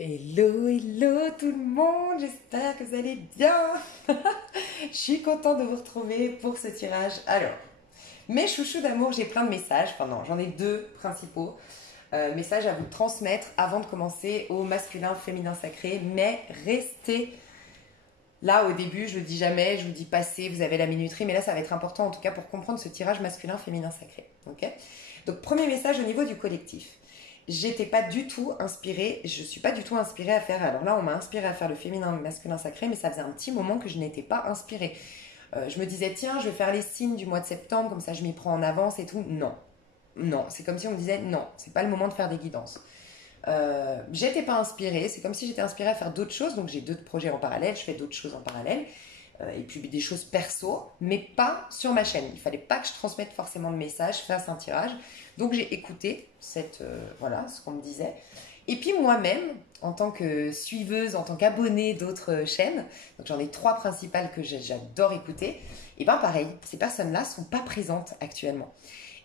Hello, hello tout le monde, j'espère que vous allez bien. Je suis contente de vous retrouver pour ce tirage. Alors, mes chouchous d'amour, j'ai plein de messages, enfin non, j'en ai deux principaux messages à vous transmettre avant de commencer au masculin, féminin sacré, mais restez là au début, je le dis jamais, je vous dis passez, vous avez la minuterie, mais là ça va être important en tout cas pour comprendre ce tirage masculin, féminin sacré. Ok. Donc premier message au niveau du collectif. J'étais pas du tout inspirée, je suis pas du tout inspirée à faire. Alors là, on m'a inspirée à faire le féminin, le masculin sacré, mais ça faisait un petit moment que je n'étais pas inspirée. Je me disais, tiens, je vais faire les signes du mois de septembre, comme ça je m'y prends en avance et tout. Non, non, c'est comme si on me disait, non, c'est pas le moment de faire des guidances. J'étais pas inspirée, c'est comme si j'étais inspirée à faire d'autres choses, donc j'ai d'autres projets en parallèle, je fais d'autres choses en parallèle, et puis des choses perso, mais pas sur ma chaîne. Il fallait pas que je transmette forcément le message, fasse un tirage. Donc j'ai écouté voilà, ce qu'on me disait. Et puis moi-même, en tant que suiveuse, en tant qu'abonnée d'autres chaînes, donc j'en ai trois principales que j'adore écouter, et ben pareil, ces personnes-là sont pas présentes actuellement.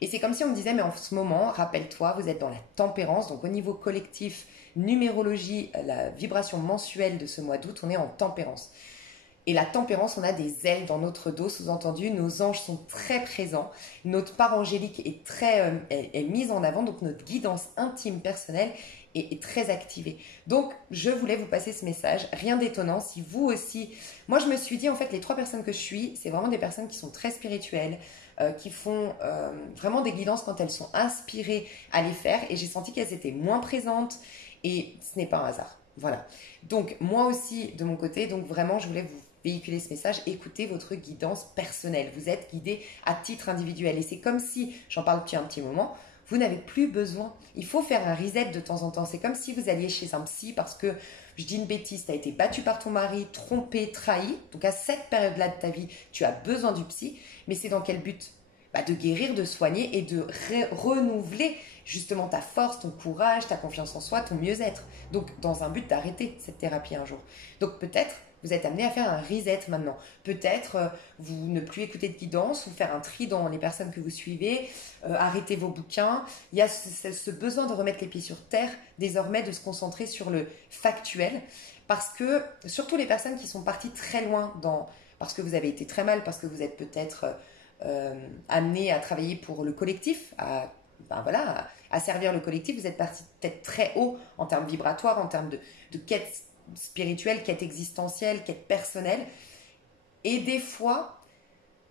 Et c'est comme si on me disait, mais en ce moment, rappelle-toi, vous êtes dans la tempérance, donc au niveau collectif, numérologie, la vibration mensuelle de ce mois d'août, on est en tempérance. Et la tempérance, on a des ailes dans notre dos, sous-entendu, nos anges sont très présents, notre part angélique est mise en avant, donc notre guidance intime personnelle est très activée. Donc, je voulais vous passer ce message, rien d'étonnant, si vous aussi... Moi, je me suis dit, en fait, les trois personnes que je suis, c'est vraiment des personnes qui sont très spirituelles, qui font vraiment des guidances quand elles sont inspirées à les faire, et j'ai senti qu'elles étaient moins présentes, et ce n'est pas un hasard. Voilà. Donc, moi aussi, de mon côté, donc vraiment, je voulais vous véhiculer ce message, écoutez votre guidance personnelle. Vous êtes guidé à titre individuel. Et c'est comme si, j'en parle depuis un petit moment, vous n'avez plus besoin. Il faut faire un reset de temps en temps. C'est comme si vous alliez chez un psy parce que, je dis une bêtise, tu as été battu par ton mari, trompé, trahi. Donc à cette période-là de ta vie, tu as besoin du psy. Mais c'est dans quel but? De guérir, de soigner et de renouveler justement ta force, ton courage, ta confiance en soi, ton mieux-être. Donc dans un but d'arrêter cette thérapie un jour. Donc peut-être vous êtes amené à faire un reset maintenant. Peut-être vous ne plus écouter de guidance ou faire un tri dans les personnes que vous suivez, arrêter vos bouquins. Il y a ce besoin de remettre les pieds sur terre, désormais de se concentrer sur le factuel. Parce que, surtout les personnes qui sont parties très loin parce que vous avez été très mal, parce que vous êtes peut-être amené à travailler pour le collectif, à servir le collectif, vous êtes parti peut-être très haut en termes vibratoires, en termes de quête spirituelle, quête existentielle, quête personnelle. Et des fois,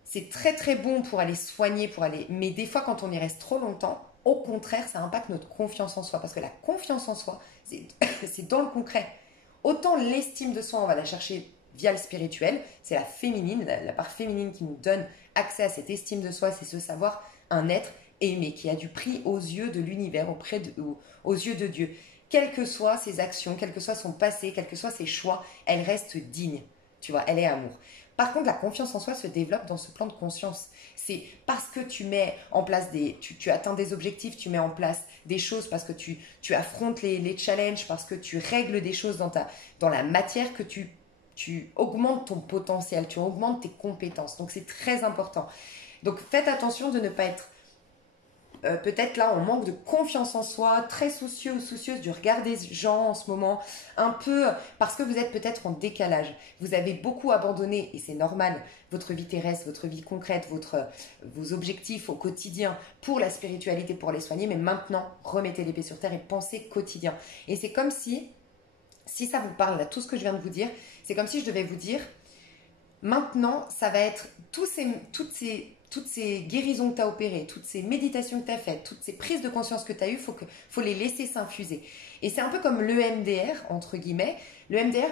c'est très très bon pour aller soigner, mais des fois quand on y reste trop longtemps, au contraire, ça impacte notre confiance en soi. Parce que la confiance en soi, c'est dans le concret. Autant l'estime de soi, on va la chercher via le spirituel, c'est la féminine, la part féminine qui nous donne accès à cette estime de soi, c'est ce savoir un être aimé, qui a du prix aux yeux de l'univers, aux yeux de Dieu. Quelles que soient ses actions, quel que soit son passé, quels que soient ses choix, elle reste digne. Tu vois, elle est amour. Par contre, la confiance en soi se développe dans ce plan de conscience. C'est parce que tu mets en place tu atteins des objectifs, tu mets en place des choses, parce que tu affrontes les challenges, parce que tu règles des choses dans la matière que tu augmentes ton potentiel, tu augmentes tes compétences. Donc c'est très important. Donc faites attention de ne pas être peut-être là on manque de confiance en soi, très soucieux ou soucieuse du regard des gens en ce moment, un peu parce que vous êtes peut-être en décalage. Vous avez beaucoup abandonné, et c'est normal, votre vie terrestre, votre vie concrète, vos objectifs au quotidien pour la spiritualité, pour les soigner, mais maintenant remettez les pieds sur terre et pensez quotidien. Et c'est comme si ça vous parle, là, tout ce que je viens de vous dire, c'est comme si je devais vous dire, maintenant, ça va être toutes ces guérisons que tu as opérées, toutes ces méditations que tu as faites, toutes ces prises de conscience que tu as eues, faut les laisser s'infuser. Et c'est un peu comme l'EMDR, entre guillemets. L'EMDR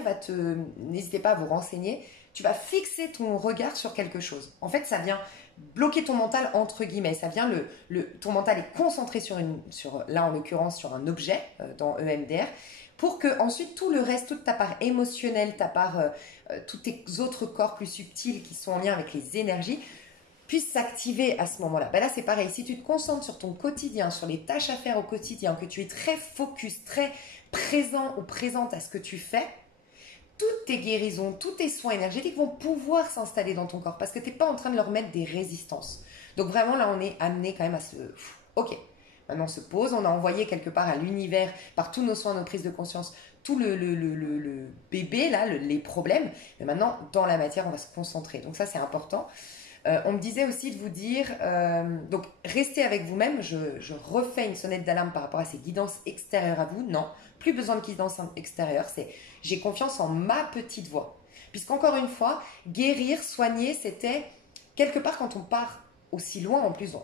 n'hésitez pas à vous renseigner, tu vas fixer ton regard sur quelque chose. En fait, ça vient bloquer ton mental, entre guillemets. Ça vient, ton mental est concentré là en l'occurrence, sur un objet dans EMDR, pour que ensuite tout le reste, toute ta part émotionnelle, tous tes autres corps plus subtils qui sont en lien avec les énergies, puissent s'activer à ce moment-là. Là, c'est pareil. Si tu te concentres sur ton quotidien, sur les tâches à faire au quotidien, que tu es très focus, très présent ou présente à ce que tu fais, toutes tes guérisons, tous tes soins énergétiques vont pouvoir s'installer dans ton corps parce que tu n'es pas en train de leur mettre des résistances. Donc vraiment, là, on est amené quand même à se... Ok, Maintenant, on se pose, on a envoyé quelque part à l'univers, par tous nos soins, nos prises de conscience, tout le bébé, là, les problèmes. Mais maintenant, dans la matière, on va se concentrer. Donc ça, c'est important. On me disait aussi de vous dire, donc restez avec vous-même, je refais une sonnette d'alarme par rapport à ces guidances extérieures à vous. Non, plus besoin de guidance extérieure, c'est j'ai confiance en ma petite voix. Puisqu'encore une fois, guérir, soigner, c'était quelque part quand on part aussi loin, en plus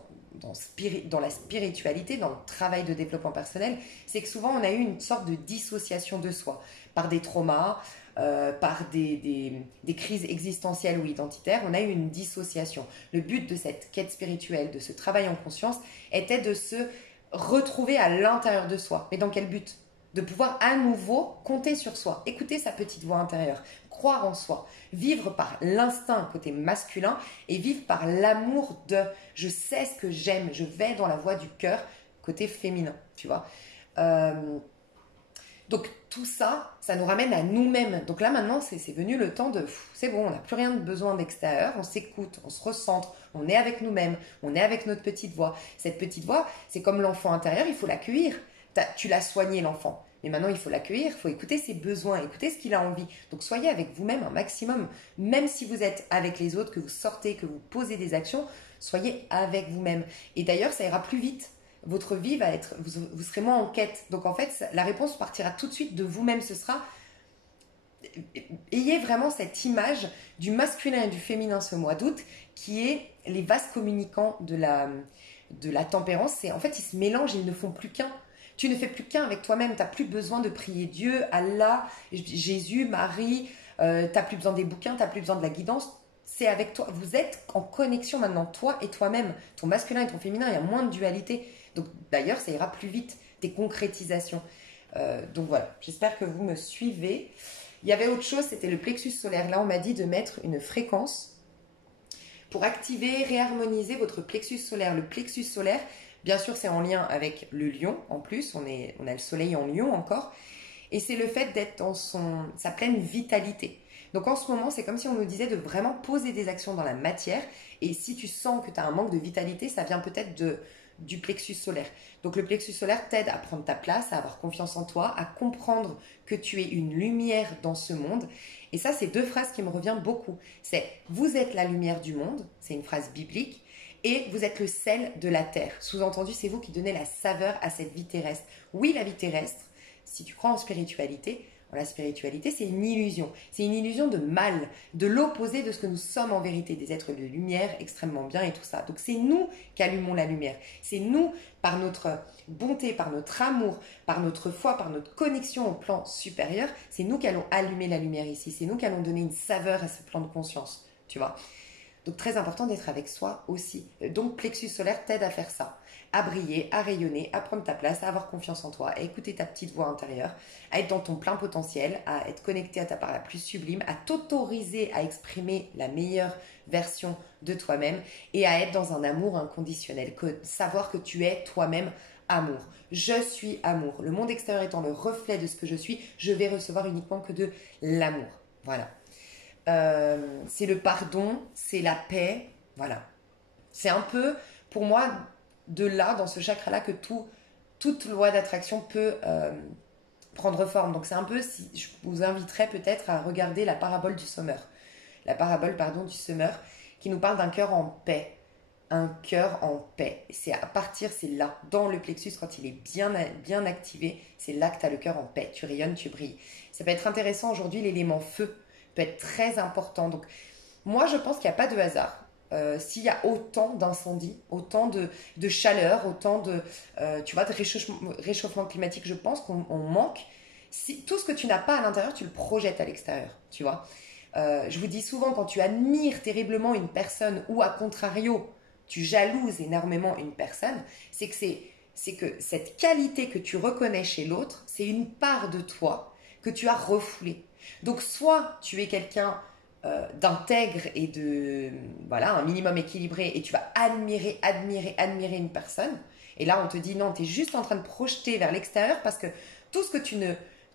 dans la spiritualité, dans le travail de développement personnel, c'est que souvent on a eu une sorte de dissociation de soi par des traumas, par des crises existentielles ou identitaires, on a eu une dissociation. Le but de cette quête spirituelle, de ce travail en conscience, était de se retrouver à l'intérieur de soi. Mais dans quel but? De pouvoir à nouveau compter sur soi, écouter sa petite voix intérieure, croire en soi, vivre par l'instinct côté masculin et vivre par l'amour de je sais ce que j'aime, je vais dans la voie du cœur côté féminin, tu vois. Donc tout ça, ça nous ramène à nous-mêmes. Donc là maintenant, c'est venu le temps de, c'est bon, on n'a plus rien de besoin d'extérieur, on s'écoute, on se recentre, on est avec nous-mêmes, on est avec notre petite voix. Cette petite voix, c'est comme l'enfant intérieur, il faut l'accueillir. Tu l'as soigné l'enfant, mais maintenant il faut l'accueillir, il faut écouter ses besoins, écouter ce qu'il a envie. Donc soyez avec vous-même un maximum, même si vous êtes avec les autres, que vous sortez, que vous posez des actions, soyez avec vous-même. Et d'ailleurs, ça ira plus vite. Votre vie va être, vous serez moins en quête. Donc en fait, la réponse partira tout de suite de vous-même. Ce sera, ayez vraiment cette image du masculin et du féminin ce mois d'août, qui est les vases communicants de la tempérance. C'est en fait, ils se mélangent, ils ne font plus qu'un. Tu ne fais plus qu'un avec toi-même. Tu n'as plus besoin de prier Dieu, Allah, Jésus, Marie. Tu n'as plus besoin des bouquins, tu n'as plus besoin de la guidance. C'est avec toi. Vous êtes en connexion maintenant, toi et toi-même. Ton masculin et ton féminin, il y a moins de dualité. Donc d'ailleurs, ça ira plus vite, tes concrétisations. Donc voilà, j'espère que vous me suivez. Il y avait autre chose, c'était le plexus solaire. Là, on m'a dit de mettre une fréquence pour activer, réharmoniser votre plexus solaire. Le plexus solaire, bien sûr, c'est en lien avec le lion. En plus, on a le soleil en lion encore. Et c'est le fait d'être dans sa pleine vitalité. Donc en ce moment, c'est comme si on nous disait de vraiment poser des actions dans la matière. Et si tu sens que tu as un manque de vitalité, ça vient peut-être du plexus solaire. Donc le plexus solaire t'aide à prendre ta place, à avoir confiance en toi, à comprendre que tu es une lumière dans ce monde. Et ça, c'est deux phrases qui me reviennent beaucoup. C'est « vous êtes la lumière du monde », c'est une phrase biblique, et « vous êtes le sel de la terre ». Sous-entendu, c'est vous qui donnez la saveur à cette vie terrestre. Oui, la vie terrestre, si tu crois en spiritualité, la spiritualité, c'est une illusion. C'est une illusion de mal, de l'opposé de ce que nous sommes en vérité, des êtres de lumière extrêmement bien et tout ça. Donc c'est nous qui allumons la lumière. C'est nous, par notre bonté, par notre amour, par notre foi, par notre connexion au plan supérieur, c'est nous qui allons allumer la lumière ici. C'est nous qui allons donner une saveur à ce plan de conscience, tu vois. Donc très important d'être avec soi aussi. Donc plexus solaire t'aide à faire ça, à briller, à rayonner, à prendre ta place, à avoir confiance en toi, à écouter ta petite voix intérieure, à être dans ton plein potentiel, à être connecté à ta part la plus sublime, à t'autoriser à exprimer la meilleure version de toi-même et à être dans un amour inconditionnel, savoir que tu es toi-même amour. Je suis amour. Le monde extérieur étant le reflet de ce que je suis, je vais recevoir uniquement que de l'amour. Voilà. C'est le pardon, c'est la paix, voilà. C'est un peu, pour moi, de là, dans ce chakra-là, que toute loi d'attraction peut prendre forme. Donc c'est un peu, si je vous inviterais peut-être à regarder la parabole du sommeur. La parabole, pardon, du sommeur, qui nous parle d'un cœur en paix. Un cœur en paix. C'est à partir, c'est là, dans le plexus, quand il est bien activé, c'est là que tu as le cœur en paix. Tu rayonnes, tu brilles. Ça peut être intéressant aujourd'hui, l'élément feu peut être très important. Donc, moi, je pense qu'il n'y a pas de hasard. S'il y a autant d'incendies, autant de chaleur, autant de, tu vois, de réchauffement climatique, je pense qu'on manque. Tout ce que tu n'as pas à l'intérieur, tu le projettes à l'extérieur, tu vois. Je vous dis souvent, quand tu admires terriblement une personne ou à contrario, tu jalouses énormément une personne, c'est que cette qualité que tu reconnais chez l'autre, c'est une part de toi que tu as refoulée. Donc, soit tu es quelqu'un d'intègre et de, voilà, un minimum équilibré et tu vas admirer une personne. Et là, on te dit non, tu es juste en train de projeter vers l'extérieur parce que tout ce que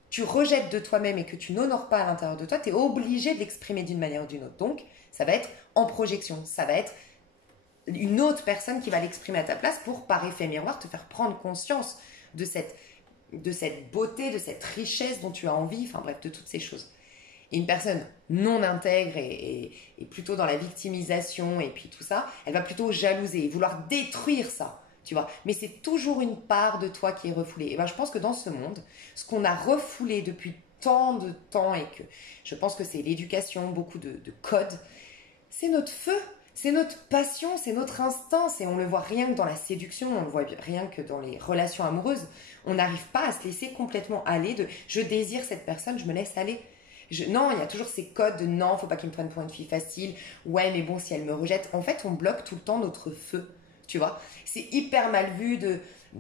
tu rejettes de toi-même et que tu n'honores pas à l'intérieur de toi, tu es obligé de l'exprimer d'une manière ou d'une autre. Donc, ça va être en projection, ça va être une autre personne qui va l'exprimer à ta place pour, par effet miroir, te faire prendre conscience de cette beauté, de cette richesse dont tu as envie, enfin bref, de toutes ces choses. Et une personne non intègre et plutôt dans la victimisation et puis tout ça, elle va plutôt jalouser et vouloir détruire ça, tu vois. Mais c'est toujours une part de toi qui est refoulée. Et ben, je pense que dans ce monde, ce qu'on a refoulé depuis tant de temps et que je pense que c'est l'éducation, beaucoup de codes, c'est notre feu, c'est notre passion, c'est notre instinct. On le voit rien que dans la séduction, on le voit rien que dans les relations amoureuses. On n'arrive pas à se laisser complètement aller de « je désire cette personne, je me laisse aller ». Non, il y a toujours ces codes de non, faut pas qu'il me prenne pour une fille facile. Ouais, mais bon, si elle me rejette. En fait, on bloque tout le temps notre feu, tu vois. C'est hyper mal vu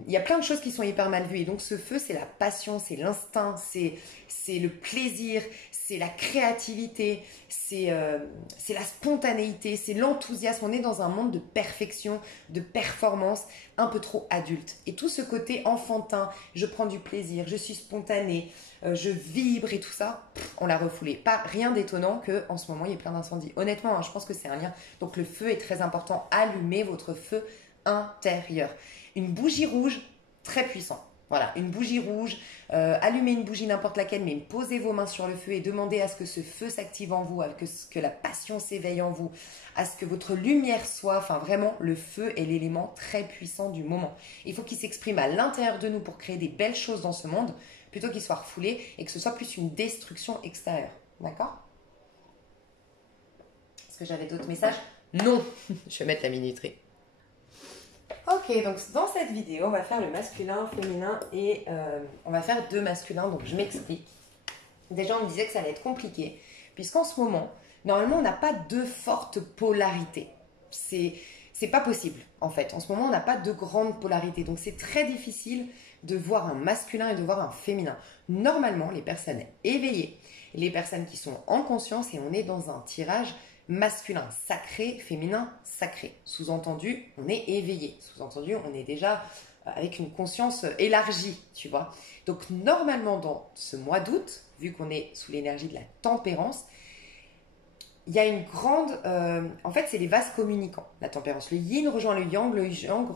il y a plein de choses qui sont hyper mal vues. Et donc, ce feu, c'est la passion, c'est l'instinct, c'est le plaisir, c'est la créativité, c'est la spontanéité, c'est l'enthousiasme. On est dans un monde de perfection, de performance, un peu trop adulte. Et tout ce côté enfantin, je prends du plaisir, je suis spontanée, je vibre et tout ça, on l'a refoulé. Pas rien d'étonnant qu'en ce moment, il y ait plein d'incendies. Honnêtement, hein, je pense que c'est un lien. Donc, le feu est très important. Allumez votre feu intérieur. Une bougie rouge, très puissant. Voilà, une bougie rouge, allumez une bougie n'importe laquelle, mais posez vos mains sur le feu et demandez à ce que ce feu s'active en vous, à ce que la passion s'éveille en vous, à ce que votre lumière soit, enfin vraiment, le feu est l'élément très puissant du moment. Il faut qu'il s'exprime à l'intérieur de nous pour créer des belles choses dans ce monde, plutôt qu'il soit refoulé et que ce soit plus une destruction extérieure. D'accord? Est-ce que j'avais d'autres messages? Non. Je vais mettre la minuterie. Ok, donc dans cette vidéo, on va faire le masculin, féminin et on va faire 2 masculins, donc je m'explique. Déjà, on me disait que ça allait être compliqué, puisqu'en ce moment, normalement, on n'a pas de forte polarité. C'est pas possible, en fait. En ce moment, on n'a pas de grande polarité, donc c'est très difficile de voir un masculin et de voir un féminin. Normalement, les personnes éveillées, les personnes qui sont en conscience, et on est dans un tirage masculin sacré, féminin sacré. Sous-entendu, on est éveillé. Sous-entendu, on est déjà avec une conscience élargie, tu vois. Donc normalement, dans ce mois d'août, vu qu'on est sous l'énergie de la tempérance, il y a une grande... en fait, c'est les vases communicants, la tempérance. Le yin rejoint le yang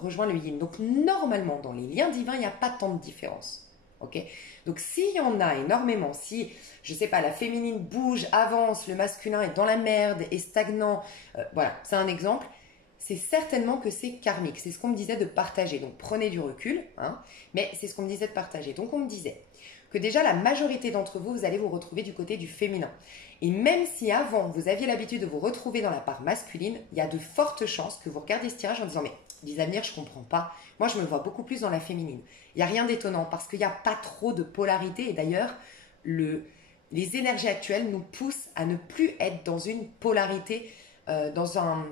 rejoint le yin. Donc normalement, dans les liens divins, il n'y a pas tant de différence. Okay, donc s'il y en a énormément, si, je sais pas, la féminine bouge, avance, le masculin est dans la merde, est stagnant, voilà, c'est un exemple, c'est certainement que c'est karmique. C'est ce qu'on me disait de partager. Donc prenez du recul, hein, mais c'est ce qu'on me disait de partager. Donc on me disait que déjà la majorité d'entre vous, vous allez vous retrouver du côté du féminin. Et même si avant, vous aviez l'habitude de vous retrouver dans la part masculine, il y a de fortes chances que vous regardiez ce tirage en disant « mais les avenirs, je comprends pas. Moi, je me vois beaucoup plus dans la féminine. » Il n'y a rien d'étonnant parce qu'il n'y a pas trop de polarité. Et d'ailleurs, les énergies actuelles nous poussent à ne plus être dans une polarité, dans un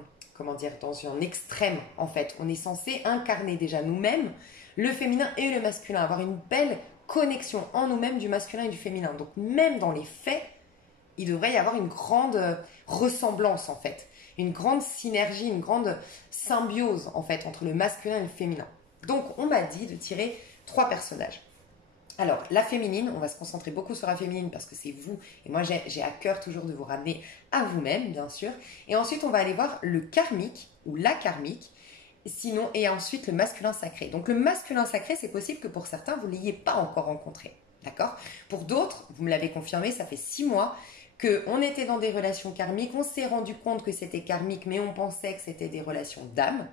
extrême en fait. On est censé incarner déjà nous-mêmes le féminin et le masculin, avoir une belle connexion en nous-mêmes du masculin et du féminin. Donc même dans les faits, il devrait y avoir une grande ressemblance en fait, une grande synergie, une grande symbiose en fait entre le masculin et le féminin. Donc on m'a dit de tirer 3 personnages. Alors la féminine, on va se concentrer beaucoup sur la féminine parce que c'est vous et moi j'ai à cœur toujours de vous ramener à vous-même bien sûr. Et ensuite on va aller voir le karmique ou la karmique. Sinon, et ensuite le masculin sacré. Donc le masculin sacré, c'est possible que pour certains, vous ne l'ayez pas encore rencontré. D'accord? Pour d'autres, vous me l'avez confirmé, ça fait 6 mois qu'on était dans des relations karmiques, on s'est rendu compte que c'était karmique, mais on pensait que c'était des relations d'âme.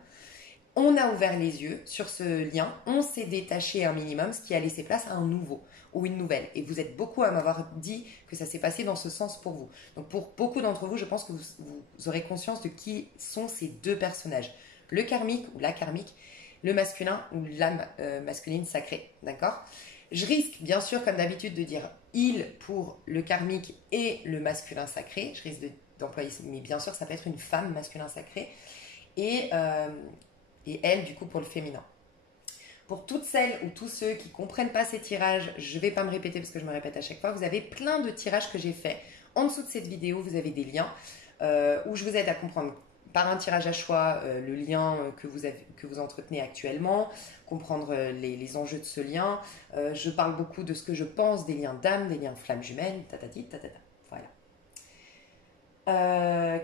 On a ouvert les yeux sur ce lien, on s'est détaché un minimum, ce qui a laissé place à un nouveau ou une nouvelle. Et vous êtes beaucoup à m'avoir dit que ça s'est passé dans ce sens pour vous. Donc pour beaucoup d'entre vous, je pense que vous aurez conscience de qui sont ces 2 personnages. Le karmique ou la karmique, le masculin ou l'âme masculine sacrée. D'accord? Je risque, bien sûr, comme d'habitude, de dire il pour le karmique et le masculin sacré. Je risque d'employer, mais bien sûr, ça peut être une femme masculin sacré. Et elle, du coup, pour le féminin. Pour toutes celles ou tous ceux qui ne comprennent pas ces tirages, je ne vais pas me répéter parce que je me répète à chaque fois, vous avez plein de tirages que j'ai faits. En dessous de cette vidéo, vous avez des liens où je vous aide à comprendre par un tirage à choix le lien que vous entretenez actuellement, comprendre les enjeux de ce lien. Je parle beaucoup de ce que je pense des liens d'âme, des liens flammes jumelles, tatati, tatata. Voilà.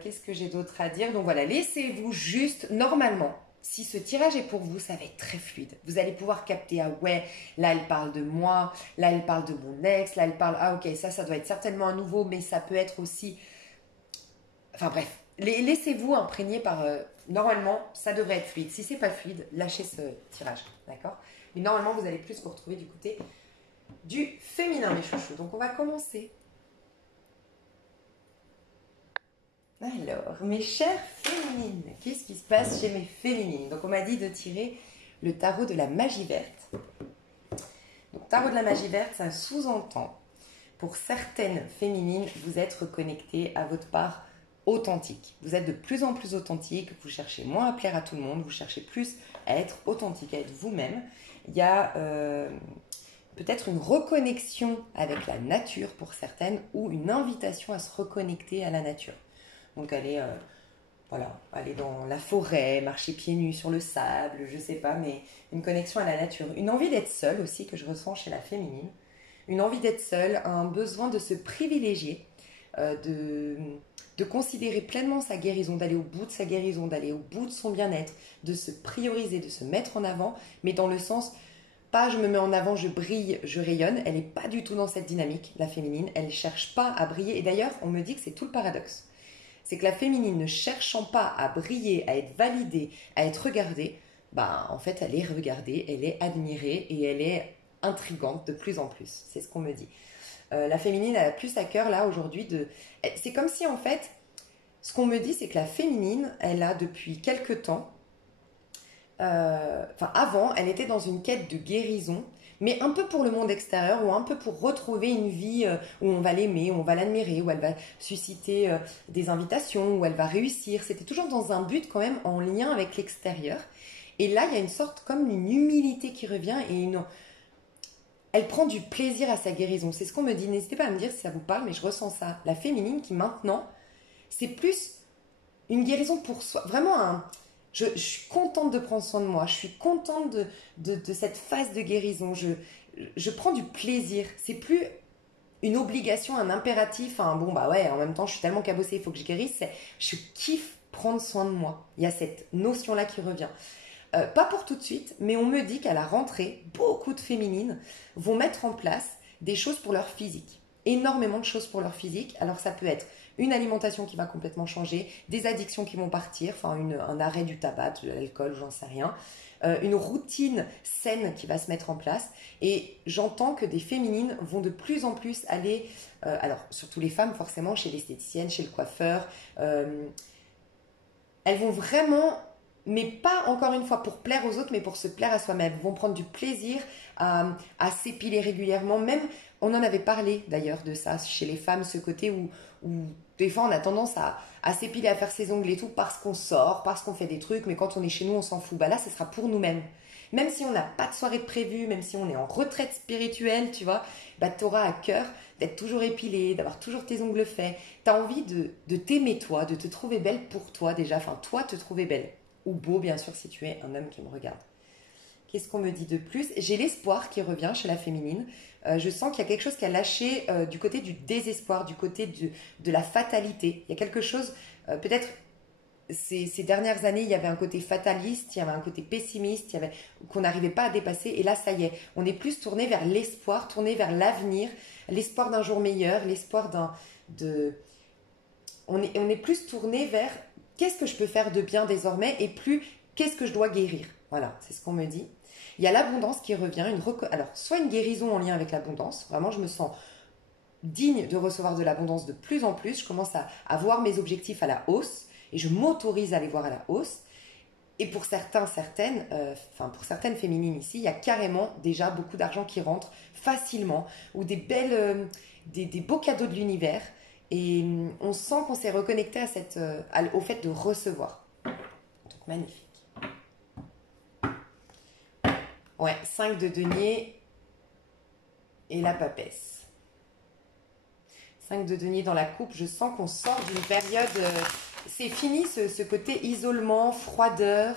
Qu'est-ce que j'ai d'autre à dire? Donc voilà, laissez-vous juste, normalement, si ce tirage est pour vous, ça va être très fluide. Vous allez pouvoir capter, ah ouais, là elle parle de moi, là elle parle de mon ex, là elle parle, ah ok, ça doit être certainement un nouveau, mais ça peut être aussi... Enfin bref, laissez-vous imprégner par... normalement, ça devrait être fluide. Si c'est pas fluide, lâchez ce tirage, d'accord? Mais normalement, vous allez plus vous retrouver du côté du féminin, mes chouchous. Donc on va commencer. Alors, mes chères féminines, qu'est-ce qui se passe chez mes féminines? Donc, on m'a dit de tirer le tarot de la magie verte. Donc, tarot de la magie verte, ça sous-entend, pour certaines féminines, vous êtes reconnectées à votre part authentique. Vous êtes de plus en plus authentique, vous cherchez moins à plaire à tout le monde, vous cherchez plus à être authentique, à être vous-même. Il y a peut-être une reconnexion avec la nature pour certaines, ou une invitation à se reconnecter à la nature. Donc aller, aller dans la forêt, marcher pieds nus sur le sable, je sais pas, mais une connexion à la nature. Une envie d'être seule aussi que je ressens chez la féminine. Une envie d'être seule, un besoin de se privilégier, de considérer pleinement sa guérison, d'aller au bout de sa guérison, d'aller au bout de son bien-être, de se prioriser, de se mettre en avant, mais dans le sens, pas je me mets en avant, je brille, je rayonne. Elle n'est pas du tout dans cette dynamique, la féminine. Elle ne cherche pas à briller. Et d'ailleurs, on me dit que c'est tout le paradoxe. C'est que la féminine, ne cherchant pas à briller, à être validée, à être regardée, en fait, elle est regardée, elle est admirée et elle est intrigante de plus en plus. C'est ce qu'on me dit. La féminine, elle a plus à cœur, là, aujourd'hui, c'est comme si, en fait, ce qu'on me dit, c'est que la féminine, elle a, depuis quelques temps, avant, elle était dans une quête de guérison, mais un peu pour le monde extérieur ou un peu pour retrouver une vie où on va l'aimer, où on va l'admirer, où elle va susciter des invitations, où elle va réussir. C'était toujours dans un but quand même en lien avec l'extérieur. Et là, il y a une sorte comme une humilité qui revient et elle prend du plaisir à sa guérison. C'est ce qu'on me dit. N'hésitez pas à me dire si ça vous parle, mais je ressens ça. La féminine qui maintenant, c'est plus une guérison pour soi. Vraiment je suis contente de prendre soin de moi, je suis contente de cette phase de guérison, je prends du plaisir, c'est plus une obligation, un impératif, en même temps je suis tellement cabossée, il faut que je guérisse, je kiffe prendre soin de moi, il y a cette notion-là qui revient. Pas pour tout de suite, mais on me dit qu'à la rentrée, beaucoup de féminines vont mettre en place des choses pour leur physique, énormément de choses pour leur physique, alors ça peut être une alimentation qui va complètement changer, des addictions qui vont partir, un arrêt du tabac, de l'alcool, j'en sais rien, une routine saine qui va se mettre en place. Et j'entends que des féminines vont de plus en plus aller, alors surtout les femmes forcément, chez l'esthéticienne, chez le coiffeur, elles vont vraiment, mais pas encore une fois pour plaire aux autres, mais pour se plaire à soi-même. Elles vont prendre du plaisir à s'épiler régulièrement, même... On en avait parlé d'ailleurs de ça chez les femmes, ce côté où des fois on a tendance à s'épiler, à faire ses ongles et tout parce qu'on sort, parce qu'on fait des trucs, mais quand on est chez nous on s'en fout. Là ce sera pour nous-mêmes. Même si on n'a pas de soirée de prévue, même si on est en retraite spirituelle, tu vois, t'auras à cœur d'être toujours épilée, d'avoir toujours tes ongles faits. T'as envie de t'aimer toi, de te trouver belle pour toi déjà, toi te trouver belle. Ou beau bien sûr si tu es un homme qui me regarde. Qu'est-ce qu'on me dit de plus? J'ai l'espoir qui revient chez la féminine. Je sens qu'il y a quelque chose qui a lâché du côté du désespoir, du côté de la fatalité. Il y a quelque chose, peut-être ces dernières années, il y avait un côté fataliste, il y avait un côté pessimiste, qu'on n'arrivait pas à dépasser. Et là, ça y est, on est plus tourné vers l'espoir, tourné vers l'avenir, l'espoir d'un jour meilleur, l'espoir on est plus tourné vers qu'est-ce que je peux faire de bien désormais et plus qu'est-ce que je dois guérir. Voilà, c'est ce qu'on me dit. Il y a l'abondance qui revient, alors soit une guérison en lien avec l'abondance, vraiment je me sens digne de recevoir de l'abondance de plus en plus, je commence à voir mes objectifs à la hausse et je m'autorise à les voir à la hausse. Et pour certaines féminines ici, il y a carrément déjà beaucoup d'argent qui rentre facilement ou des beaux cadeaux de l'univers et on sent qu'on s'est reconnecté au fait de recevoir. Donc magnifique. Ouais, 5 de denier et la papesse. 5 de denier dans la coupe, je sens qu'on sort d'une période... c'est fini ce côté isolement, froideur.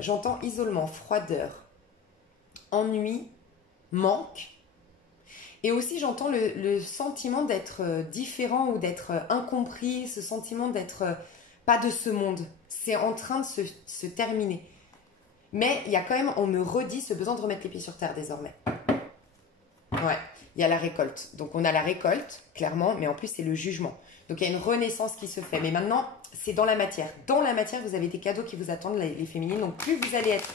J'entends isolement, froideur, ennui, manque. Et aussi, j'entends le sentiment d'être différent ou d'être incompris, ce sentiment d'être pas de ce monde. C'est en train de se terminer. Mais il y a quand même, on me redit ce besoin de remettre les pieds sur terre désormais. Ouais, il y a la récolte. Donc on a la récolte, clairement, mais en plus c'est le jugement. Donc il y a une renaissance qui se fait. Mais maintenant, c'est dans la matière. Dans la matière, vous avez des cadeaux qui vous attendent, les féminines. Donc plus vous allez être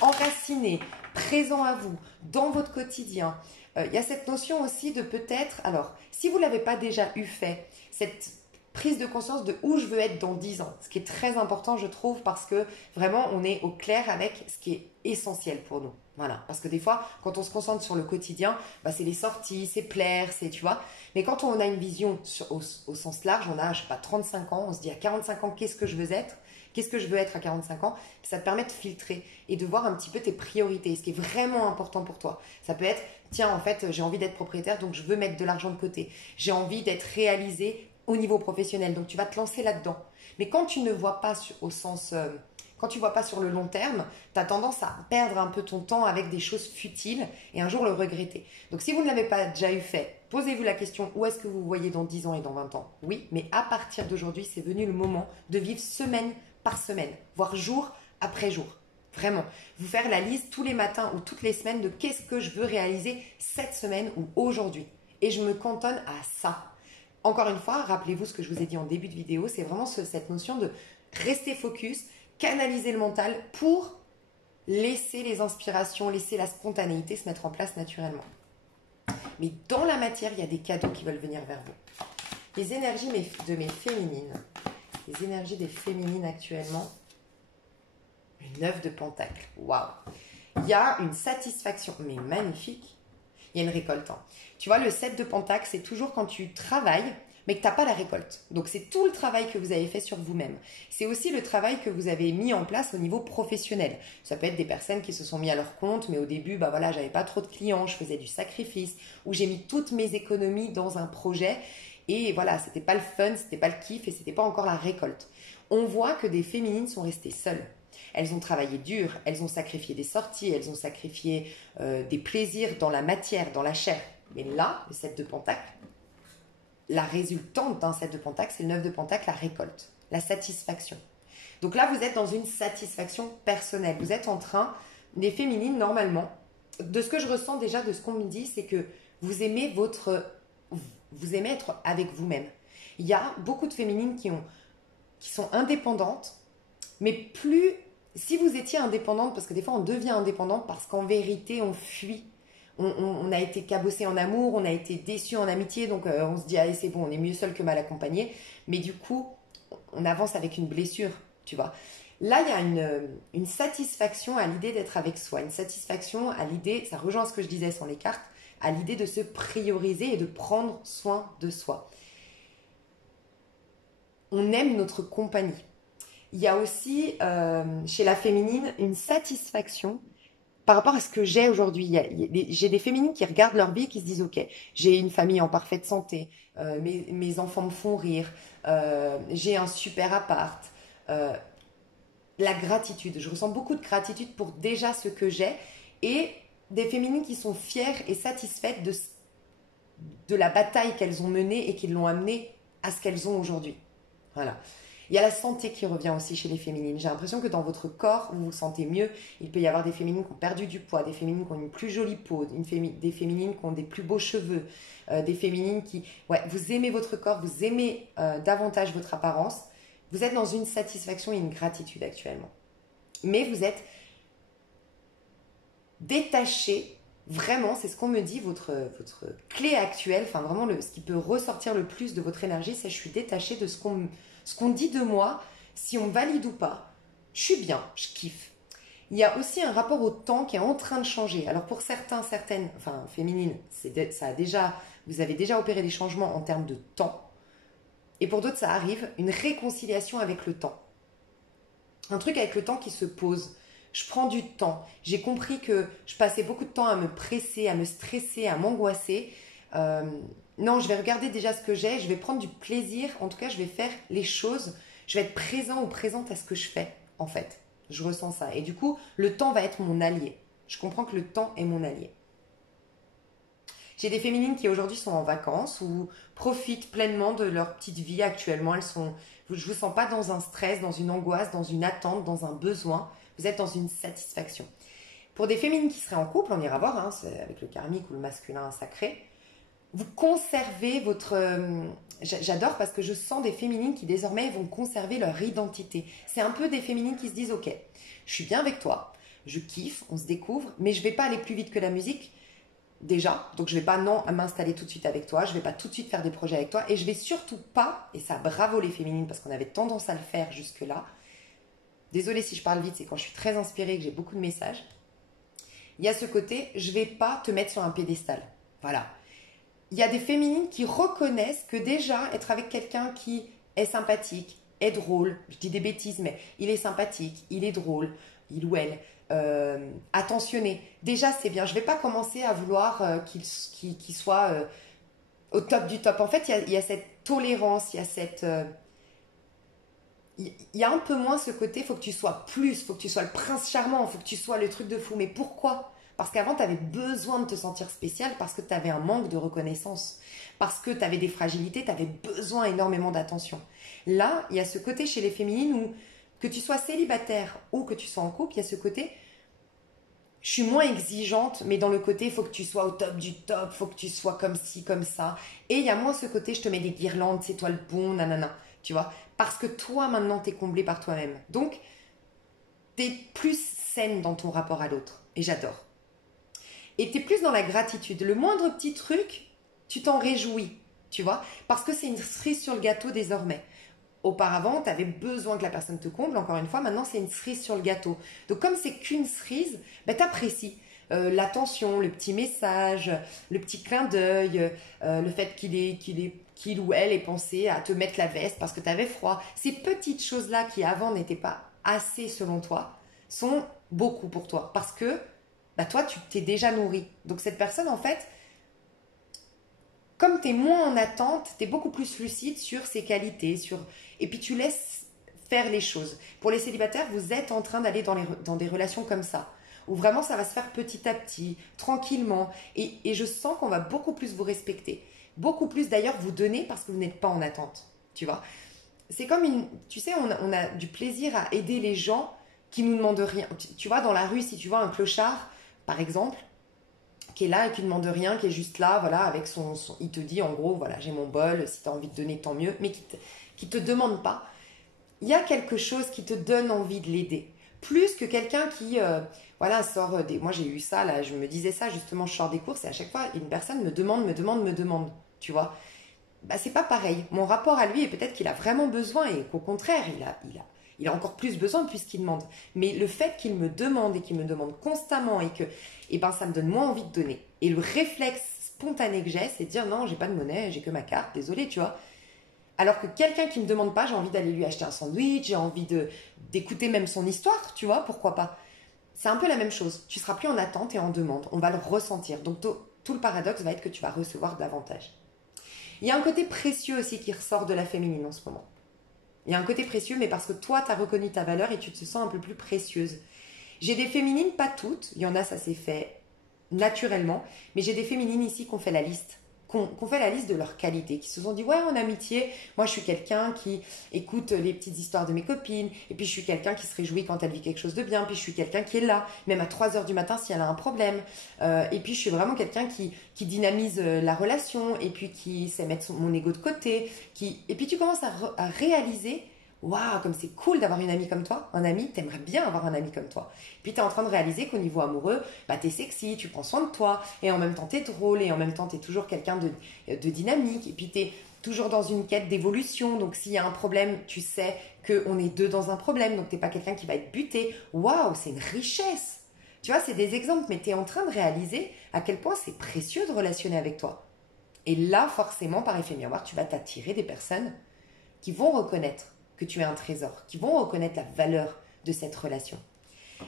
enraciné, présent à vous, dans votre quotidien. Il y a cette notion aussi de peut-être, alors, si vous ne l'avez pas déjà eu fait, cette prise de conscience de où je veux être dans 10 ans, ce qui est très important, je trouve, parce que vraiment, on est au clair avec ce qui est essentiel pour nous. Voilà, parce que des fois, quand on se concentre sur le quotidien, bah, c'est les sorties, c'est plaire, c'est, tu vois. Mais quand on a une vision au sens large, on a, je sais pas, 35 ans, on se dit à 45 ans, qu'est-ce que je veux être? Qu'est-ce que je veux être à 45 ans? Ça te permet de filtrer et de voir un petit peu tes priorités, ce qui est vraiment important pour toi. Ça peut être, tiens, en fait, j'ai envie d'être propriétaire, donc je veux mettre de l'argent de côté. J'ai envie d'être réalisé au niveau professionnel, donc tu vas te lancer là-dedans. Mais quand tu ne vois pas au sens... quand tu ne vois pas sur le long terme, tu as tendance à perdre un peu ton temps avec des choses futiles et un jour le regretter. Donc si vous ne l'avez pas déjà eu fait, posez-vous la question, où est-ce que vous vous voyez dans 10 ans et dans 20 ans? Oui, mais à partir d'aujourd'hui, c'est venu le moment de vivre semaine par semaine, voire jour après jour. Vraiment, vous faire la liste tous les matins ou toutes les semaines de qu'est-ce que je veux réaliser cette semaine ou aujourd'hui. Et je me cantonne à ça. Encore une fois, rappelez-vous ce que je vous ai dit en début de vidéo, c'est vraiment cette notion de rester focus, canaliser le mental pour laisser les inspirations, laisser la spontanéité se mettre en place naturellement. Mais dans la matière, il y a des cadeaux qui veulent venir vers vous. Les énergies de mes féminines, les énergies des féminines actuellement, une 9 de pentacle, waouh. Il y a une satisfaction, mais magnifique. Il y a une récolte. Hein. Tu vois, le 7 de pentacle, c'est toujours quand tu travailles, mais que tu n'as pas la récolte. Donc, c'est tout le travail que vous avez fait sur vous-même. C'est aussi le travail que vous avez mis en place au niveau professionnel. Ça peut être des personnes qui se sont mis à leur compte, mais au début, bah voilà, j'avais pas trop de clients, je faisais du sacrifice, ou j'ai mis toutes mes économies dans un projet, et voilà, c'était pas le fun, c'était pas le kiff, et c'était pas encore la récolte. On voit que des féminines sont restées seules. Elles ont travaillé dur, elles ont sacrifié des sorties, elles ont sacrifié des plaisirs dans la matière, dans la chair. Mais là, le 7 de pentacle, la résultante d'un 7 de pentacle, c'est le 9 de pentacle, la récolte, la satisfaction. Donc là, vous êtes dans une satisfaction personnelle. Vous êtes en train, les féminines, normalement, de ce que je ressens déjà, de ce qu'on me dit, c'est que vous aimez être avec vous-même. Il y a beaucoup de féminines qui sont indépendantes, mais plus... Si vous étiez indépendante, parce que des fois on devient indépendante parce qu'en vérité on fuit, on a été cabossé en amour, on a été déçu en amitié, donc on se dit allez c'est bon, on est mieux seul que mal accompagné, mais du coup on avance avec une blessure, tu vois. Là il y a une satisfaction à l'idée d'être avec soi, une satisfaction à l'idée, ça rejoint ce que je disais sur les cartes, à l'idée de se prioriser et de prendre soin de soi. On aime notre compagnie. Il y a aussi, chez la féminine, une satisfaction par rapport à ce que j'ai aujourd'hui. J'ai des féminines qui regardent leur vie et qui se disent, ok, j'ai une famille en parfaite santé, mes enfants me font rire, j'ai un super appart. La gratitude, je ressens beaucoup de gratitude pour déjà ce que j'ai et des féminines qui sont fières et satisfaites de la bataille qu'elles ont menée et qui l'ont amenée à ce qu'elles ont aujourd'hui. Voilà. Il y a la santé qui revient aussi chez les féminines. J'ai l'impression que dans votre corps, vous vous sentez mieux. Il peut y avoir des féminines qui ont perdu du poids, des féminines qui ont une plus jolie peau, des féminines qui ont des plus beaux cheveux, des féminines qui... Ouais, vous aimez votre corps, vous aimez davantage votre apparence. Vous êtes dans une satisfaction et une gratitude actuellement. Mais vous êtes détaché, vraiment, c'est ce qu'on me dit, votre clé actuelle, enfin vraiment ce qui peut ressortir le plus de votre énergie, c'est je suis détachée de ce qu'on dit de moi, si on valide ou pas, je suis bien, je kiffe. Il y a aussi un rapport au temps qui est en train de changer. Alors pour certaines, enfin féminines, vous avez déjà opéré des changements en termes de temps. Et pour d'autres, ça arrive, une réconciliation avec le temps. Un truc avec le temps qui se pose. Je prends du temps. J'ai compris que je passais beaucoup de temps à me presser, à me stresser, à m'angoisser. Non, je vais regarder déjà ce que j'ai, je vais prendre du plaisir, en tout cas je vais faire les choses, je vais être présent ou présente à ce que je fais, en fait. Je ressens ça. Et du coup, le temps va être mon allié. Je comprends que le temps est mon allié. J'ai des féminines qui aujourd'hui sont en vacances ou profitent pleinement de leur petite vie actuellement. Je vous sens pas dans un stress, dans une angoisse, dans une attente, dans un besoin. Vous êtes dans une satisfaction. Pour des féminines qui seraient en couple, on ira voir, hein, c'est avec le karmique ou le masculin sacré, vous conservez votre... j'adore parce que je sens des féminines qui désormais vont conserver leur identité. C'est un peu des féminines qui se disent, ok, je suis bien avec toi, je kiffe, on se découvre, mais je vais pas aller plus vite que la musique, déjà. Donc je vais pas, non, m'installer tout de suite avec toi, je vais pas tout de suite faire des projets avec toi, et je vais surtout pas, et ça bravo les féminines parce qu'on avait tendance à le faire jusque-là, désolée si je parle vite, c'est quand je suis très inspirée que j'ai beaucoup de messages, il y a ce côté, je vais pas te mettre sur un piédestal. Voilà. Il y a des féminines qui reconnaissent que déjà être avec quelqu'un qui est sympathique, est drôle, je dis des bêtises, mais il est sympathique, il est drôle, il ou elle, attentionné. Déjà, c'est bien. Je ne vais pas commencer à vouloir qu'il soit au top du top. En fait, il y a cette tolérance, il y a cette... il y a un peu moins ce côté, il faut que tu sois plus, il faut que tu sois le prince charmant, il faut que tu sois le truc de fou. Mais pourquoi ? Parce qu'avant, tu avais besoin de te sentir spécial parce que tu avais un manque de reconnaissance, parce que tu avais des fragilités, tu avais besoin énormément d'attention. Là, il y a ce côté chez les féminines où, que tu sois célibataire ou que tu sois en couple, il y a ce côté, je suis moins exigeante, mais dans le côté, il faut que tu sois au top du top, il faut que tu sois comme ci, comme ça. Et il y a moins ce côté, je te mets des guirlandes, c'est toi le bon, nanana, tu vois. Parce que toi, maintenant, tu es comblé par toi-même. Donc, tu es plus saine dans ton rapport à l'autre. Et j'adore. Et tu es plus dans la gratitude. Le moindre petit truc, tu t'en réjouis, tu vois, parce que c'est une cerise sur le gâteau désormais. Auparavant, tu avais besoin que la personne te comble, encore une fois, maintenant c'est une cerise sur le gâteau. Donc comme c'est qu'une cerise, ben, tu apprécies l'attention, le petit message, le petit clin d'œil, le fait qu'il ou elle ait pensé à te mettre la veste parce que tu avais froid. Ces petites choses-là qui avant n'étaient pas assez selon toi, sont beaucoup pour toi parce que bah toi, tu t'es déjà nourri. Donc cette personne, en fait, comme tu es moins en attente, tu es beaucoup plus lucide sur ses qualités, et puis tu laisses faire les choses. Pour les célibataires, vous êtes en train d'aller dans des relations comme ça, où vraiment ça va se faire petit à petit, tranquillement, et je sens qu'on va beaucoup plus vous respecter, beaucoup plus d'ailleurs vous donner parce que vous n'êtes pas en attente, tu vois. C'est comme tu sais, on a du plaisir à aider les gens qui nous demandent rien. Tu vois, dans la rue, si tu vois un clochard, par exemple, qui est là et qui ne demande rien, qui est juste là, voilà, avec il te dit en gros, voilà, j'ai mon bol, si tu as envie de donner, tant mieux, mais qui te demande pas. Il y a quelque chose qui te donne envie de l'aider. Plus que quelqu'un qui, voilà, sort des... Moi, j'ai eu ça, là, je me disais ça, justement, je sors des courses et à chaque fois, une personne me demande, tu vois. Bah, c'est pas pareil. Mon rapport à lui est peut-être qu'il a vraiment besoin et qu'au contraire, il a encore plus besoin puisqu'il demande. Mais le fait qu'il me demande et qu'il me demande constamment et que, eh ben, ça me donne moins envie de donner. Et le réflexe spontané que j'ai, c'est de dire non, j'ai pas de monnaie, j'ai que ma carte, désolé, tu vois. Alors que quelqu'un qui me demande pas, j'ai envie d'aller lui acheter un sandwich, j'ai envie d'écouter même son histoire, tu vois, pourquoi pas. C'est un peu la même chose. Tu seras plus en attente et en demande. On va le ressentir. Donc tout le paradoxe va être que tu vas recevoir davantage. Il y a un côté précieux aussi qui ressort de la féminine en ce moment. Il y a un côté précieux, mais parce que toi, tu as reconnu ta valeur et tu te sens un peu plus précieuse. J'ai des féminines, pas toutes, il y en a, ça s'est fait naturellement, mais j'ai des féminines ici qui ont fait la liste, qu'on fait la liste de leurs qualités, qui se sont dit, ouais, en amitié, moi je suis quelqu'un qui écoute les petites histoires de mes copines, et puis je suis quelqu'un qui se réjouit quand elle vit quelque chose de bien, puis je suis quelqu'un qui est là, même à 3 heures du matin si elle a un problème, et puis je suis vraiment quelqu'un qui dynamise la relation, et puis qui sait mettre mon ego de côté, et puis tu commences à réaliser, waouh, comme c'est cool d'avoir une amie comme toi, un ami, t'aimerais bien avoir un ami comme toi. Puis t'es en train de réaliser qu'au niveau amoureux, bah t'es sexy, tu prends soin de toi, et en même temps t'es drôle, et en même temps t'es toujours quelqu'un de dynamique, et puis t'es toujours dans une quête d'évolution, donc s'il y a un problème, tu sais qu'on est deux dans un problème, donc t'es pas quelqu'un qui va être buté. Waouh, c'est une richesse. Tu vois, c'est des exemples, mais t'es en train de réaliser à quel point c'est précieux de relationner avec toi. Et là, forcément, par effet miroir, tu vas t'attirer des personnes qui vont reconnaître que tu es un trésor, qui vont reconnaître la valeur de cette relation.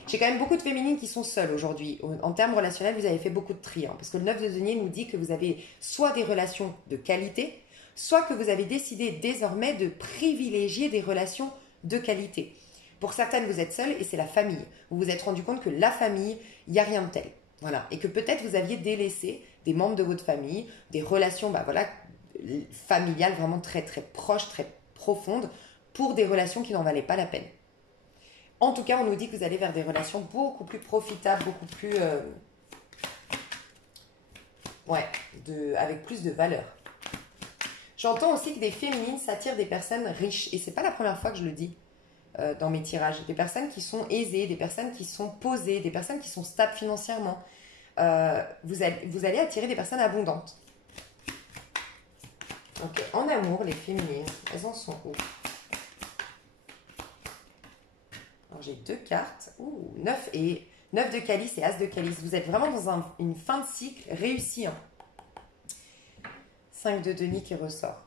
J'ai quand même beaucoup de féminines qui sont seules aujourd'hui. En termes relationnels, vous avez fait beaucoup de tri, hein, parce que le 9 de denier nous dit que vous avez soit des relations de qualité, soit que vous avez décidé désormais de privilégier des relations de qualité. Pour certaines, vous êtes seule et c'est la famille. Vous vous êtes rendu compte que la famille, il n'y a rien de tel. Voilà. Et que peut-être vous aviez délaissé des membres de votre famille, des relations voilà, familiales vraiment très très proches, très profondes, pour des relations qui n'en valaient pas la peine. En tout cas, on nous dit que vous allez vers des relations beaucoup plus profitables, beaucoup plus... avec plus de valeur. J'entends aussi que des féminines s'attirent des personnes riches. Et c'est pas la première fois que je le dis dans mes tirages. Des personnes qui sont aisées, des personnes qui sont posées, des personnes qui sont stables financièrement. Vous allez attirer des personnes abondantes. Ok, en amour, les féminines, elles en sont où? Alors j'ai 2 cartes. 9 de calice et as de calice. Vous êtes vraiment dans une fin de cycle réussie. 5 de denier qui ressort.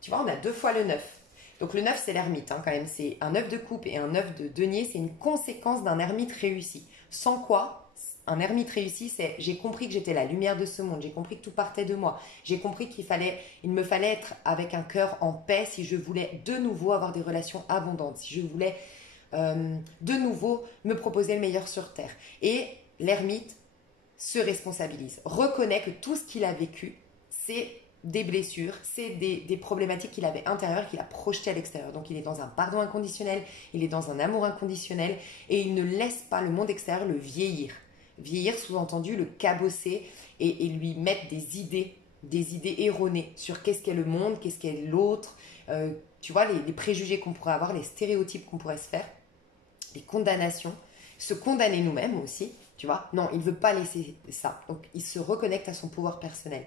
Tu vois, on a 2 fois le 9. Donc le 9, c'est l'ermite quand même. C'est un 9 de coupe et un 9 de denier. C'est une conséquence d'un ermite réussi. Sans quoi, un ermite réussi, c'est j'ai compris que j'étais la lumière de ce monde. J'ai compris que tout partait de moi. J'ai compris il me fallait être avec un cœur en paix si je voulais de nouveau avoir des relations abondantes. Si je voulais de nouveau me proposer le meilleur sur Terre. Et l'ermite se responsabilise. Reconnaît que tout ce qu'il a vécu, c'est des blessures, c'est des problématiques qu'il avait intérieures, qu'il a projetées à l'extérieur. Donc il est dans un pardon inconditionnel, il est dans un amour inconditionnel et il ne laisse pas le monde extérieur le vieillir. Vieillir, sous-entendu, le cabosser et lui mettre des idées erronées sur qu'est-ce qu'est le monde, qu'est-ce qu'est l'autre, tu vois, les préjugés qu'on pourrait avoir, les stéréotypes qu'on pourrait se faire, les condamnations, se condamner nous-mêmes aussi, tu vois. Non, il ne veut pas laisser ça. Donc il se reconnecte à son pouvoir personnel.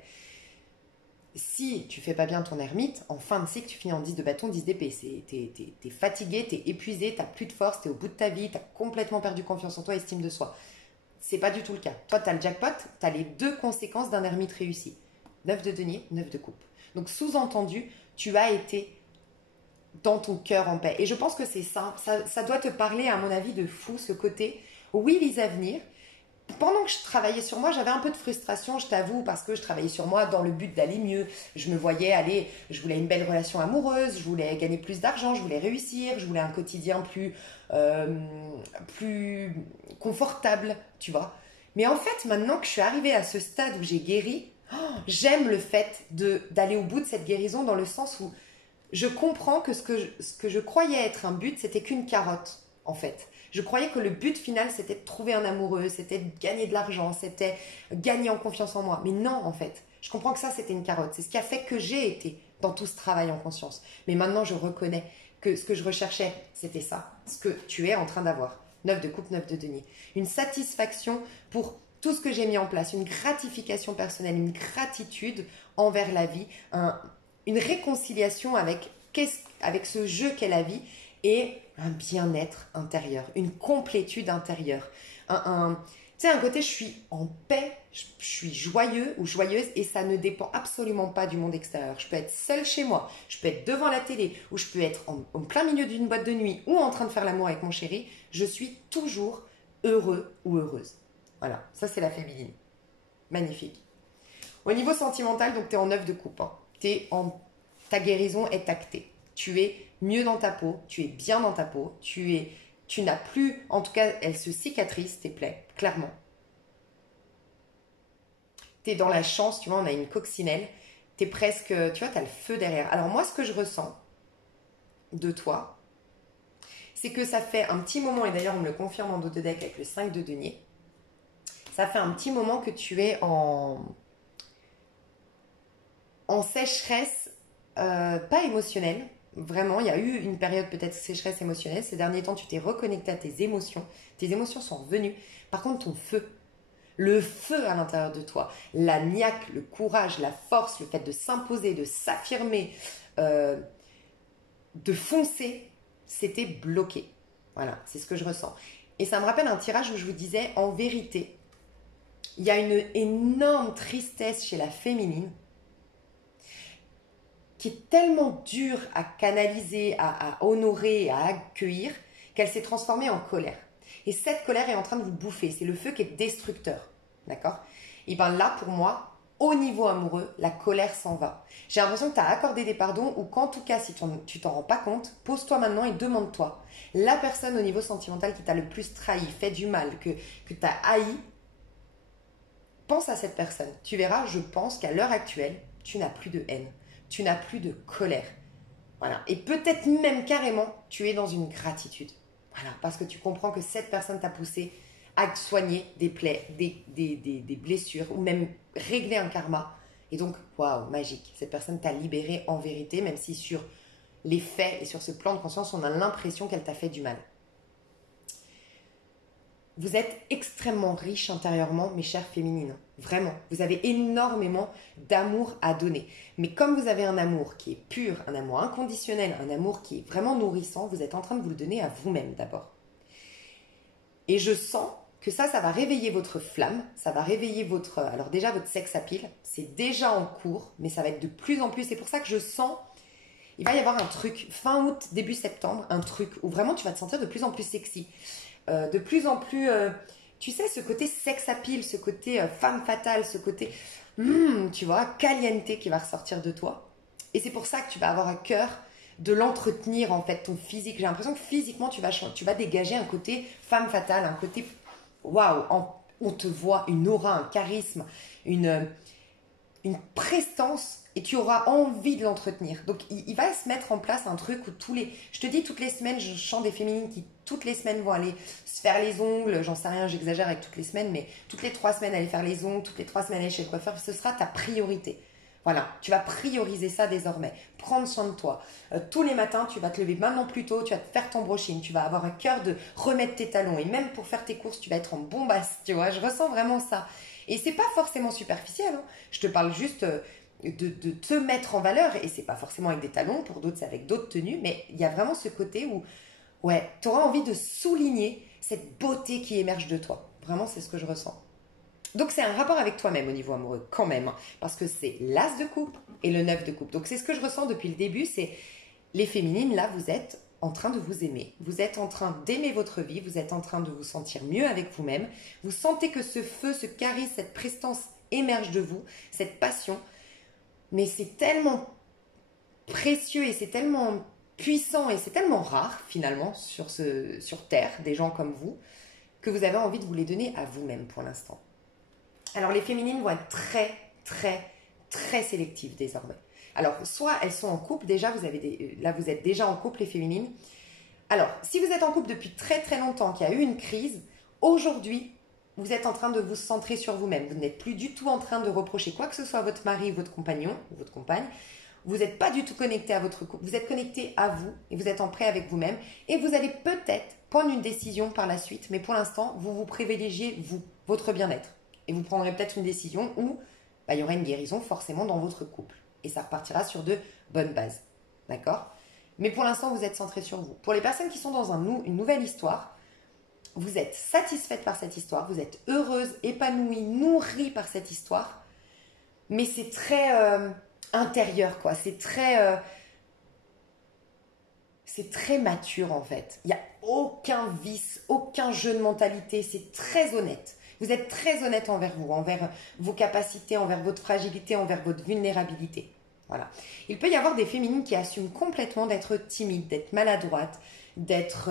Si tu fais pas bien ton ermite, en fin de cycle, tu finis en 10 de bâton, 10 d'épée. T'es fatigué, t'es épuisé, t'as plus de force, t'es au bout de ta vie, t'as complètement perdu confiance en toi, estime de soi. C'est pas du tout le cas. Toi, t'as le jackpot, t'as les 2 conséquences d'un ermite réussi. 9 de denier, 9 de coupe. Donc sous-entendu, tu as été dans ton cœur en paix. Et je pense que c'est ça. Ça doit te parler, à mon avis, de fou, ce côté. Oui, vise à venir. Pendant que je travaillais sur moi, j'avais un peu de frustration, je t'avoue, parce que je travaillais sur moi dans le but d'aller mieux. Je me voyais aller, je voulais une belle relation amoureuse, je voulais gagner plus d'argent, je voulais réussir, je voulais un quotidien plus confortable, tu vois. Mais en fait, maintenant que je suis arrivée à ce stade où j'ai guéri, j'aime le fait d'aller au bout de cette guérison dans le sens où je comprends que ce que je croyais être un but, c'était qu'une carotte, en fait. Je croyais que le but final, c'était de trouver un amoureux, c'était de gagner de l'argent, c'était gagner en confiance en moi. Mais non, en fait. Je comprends que ça, c'était une carotte. C'est ce qui a fait que j'ai été dans tout ce travail en conscience. Mais maintenant, je reconnais que ce que je recherchais, c'était ça. Ce que tu es en train d'avoir. 9 de coupe, 9 de denier. Une satisfaction pour tout ce que j'ai mis en place. Une gratification personnelle, une gratitude envers la vie. Une réconciliation avec ce jeu qu'est la vie. Et un bien-être intérieur, une complétude intérieure. Tu sais, un côté, je suis en paix, je suis joyeux ou joyeuse et ça ne dépend absolument pas du monde extérieur. Je peux être seule chez moi, je peux être devant la télé ou je peux être en plein milieu d'une boîte de nuit ou en train de faire l'amour avec mon chéri. Je suis toujours heureux ou heureuse. Voilà, ça c'est la féminine. Magnifique. Au niveau sentimental, donc tu es en 9 de coupe. Ta guérison est actée. Tu es mieux dans ta peau, tu es bien dans ta peau, tu n'as plus, en tout cas, elle se cicatrise, tes plaies, clairement. Tu es dans la chance, tu vois, on a une coccinelle, tu es presque, tu vois, tu as le feu derrière. Alors moi, ce que je ressens de toi, c'est que ça fait un petit moment, et d'ailleurs on me le confirme en dos de deck avec le 5 de denier, ça fait un petit moment que tu es en sécheresse, pas émotionnelle. Vraiment, il y a eu une période peut-être sécheresse émotionnelle. Ces derniers temps, tu t'es reconnecté à tes émotions. Tes émotions sont revenues. Par contre, ton feu, le feu à l'intérieur de toi, la niaque, le courage, la force, le fait de s'imposer, de s'affirmer, de foncer, c'était bloqué. Voilà, c'est ce que je ressens. Et ça me rappelle un tirage où je vous disais, en vérité, il y a une énorme tristesse chez la féminine qui est tellement dure à canaliser, à honorer, à accueillir, qu'elle s'est transformée en colère. Et cette colère est en train de vous bouffer. C'est le feu qui est destructeur. D'accord? Et bien là, pour moi, au niveau amoureux, la colère s'en va. J'ai l'impression que tu as accordé des pardons ou qu'en tout cas, si tu t'en rends pas compte, pose-toi maintenant et demande-toi. La personne au niveau sentimental qui t'a le plus trahi, fait du mal, que tu as haï, pense à cette personne. Tu verras, je pense qu'à l'heure actuelle, tu n'as plus de haine. Tu n'as plus de colère. Voilà. Et peut-être même carrément, tu es dans une gratitude. Voilà. Parce que tu comprends que cette personne t'a poussé à soigner des plaies, des blessures, ou même régler un karma. Et donc, waouh, magique. Cette personne t'a libéré en vérité, même si sur les faits et sur ce plan de conscience, on a l'impression qu'elle t'a fait du mal. Vous êtes extrêmement riche intérieurement, mes chères féminines. Vraiment. Vous avez énormément d'amour à donner. Mais comme vous avez un amour qui est pur, un amour inconditionnel, un amour qui est vraiment nourrissant, vous êtes en train de vous le donner à vous-même d'abord. Et je sens que ça va réveiller votre flamme, ça va réveiller votre... Alors déjà, votre sex appeal, c'est déjà en cours, mais ça va être de plus en plus. C'est pour ça que je sens... Il va y avoir un truc, fin août, début septembre, un truc où vraiment tu vas te sentir de plus en plus sexy. De plus en plus, tu sais, ce côté sex appeal, ce côté femme fatale, ce côté, tu vois, caliente qui va ressortir de toi. Et c'est pour ça que tu vas avoir à cœur de l'entretenir, en fait, ton physique. J'ai l'impression que physiquement, tu vas dégager un côté femme fatale, un côté, waouh, on te voit, une aura, un charisme, une prestance, et tu auras envie de l'entretenir. Donc, il va se mettre en place un truc où je te dis, toutes les semaines, je chante des féminines qui, toutes les semaines, vont aller se faire les ongles. J'en sais rien, j'exagère avec toutes les semaines, mais toutes les 3 semaines, aller faire les ongles, toutes les 3 semaines, aller chez le coiffeur, ce sera ta priorité. Voilà, tu vas prioriser ça désormais. Prendre soin de toi. Tous les matins, tu vas te lever maintenant plus tôt, tu vas te faire ton brushing, tu vas avoir un cœur de remettre tes talons. Et même pour faire tes courses, tu vas être en bombasse, tu vois. Je ressens vraiment ça. Et c'est pas forcément superficiel, hein. Je te parle juste de te mettre en valeur. Et c'est pas forcément avec des talons, pour d'autres, c'est avec d'autres tenues. Mais il y a vraiment ce côté où, ouais, tu auras envie de souligner cette beauté qui émerge de toi. Vraiment, c'est ce que je ressens. Donc c'est un rapport avec toi-même au niveau amoureux quand même, hein, parce que c'est l'as de coupe et le 9 de coupe. Donc c'est ce que je ressens depuis le début, c'est les féminines, là vous êtes en train de vous aimer, vous êtes en train d'aimer votre vie, vous êtes en train de vous sentir mieux avec vous-même, vous sentez que ce feu, ce charisme, cette prestance émerge de vous, cette passion, mais c'est tellement précieux et c'est tellement puissant et c'est tellement rare finalement sur Terre, des gens comme vous, que vous avez envie de vous les donner à vous-même pour l'instant. Alors, les féminines vont être très, très, très sélectives désormais. Alors, soit elles sont en couple, déjà, là, vous êtes déjà en couple, les féminines. Alors, si vous êtes en couple depuis très, très longtemps, qu'il y a eu une crise, aujourd'hui, vous êtes en train de vous centrer sur vous-même. Vous n'êtes plus du tout en train de reprocher quoi que ce soit à votre mari ou votre compagnon ou votre compagne. Vous n'êtes pas du tout connecté à votre couple. Vous êtes connecté à vous et vous êtes en paix avec vous-même. Et vous allez peut-être prendre une décision par la suite, mais pour l'instant, vous vous privilégiez, vous, votre bien-être. Et vous prendrez peut-être une décision où il y aura une guérison forcément dans votre couple. Et ça repartira sur de bonnes bases. D'accord? Mais pour l'instant, vous êtes centré sur vous. Pour les personnes qui sont dans une nouvelle histoire, vous êtes satisfaite par cette histoire, vous êtes heureuse, épanouie, nourrie par cette histoire. Mais c'est très intérieur, quoi. C'est très mature, en fait. Il n'y a aucun vice, aucun jeu de mentalité. C'est très honnête. Vous êtes très honnête envers vous, envers vos capacités, envers votre fragilité, envers votre vulnérabilité. Voilà. Il peut y avoir des féminines qui assument complètement d'être timides, d'être maladroites, d'être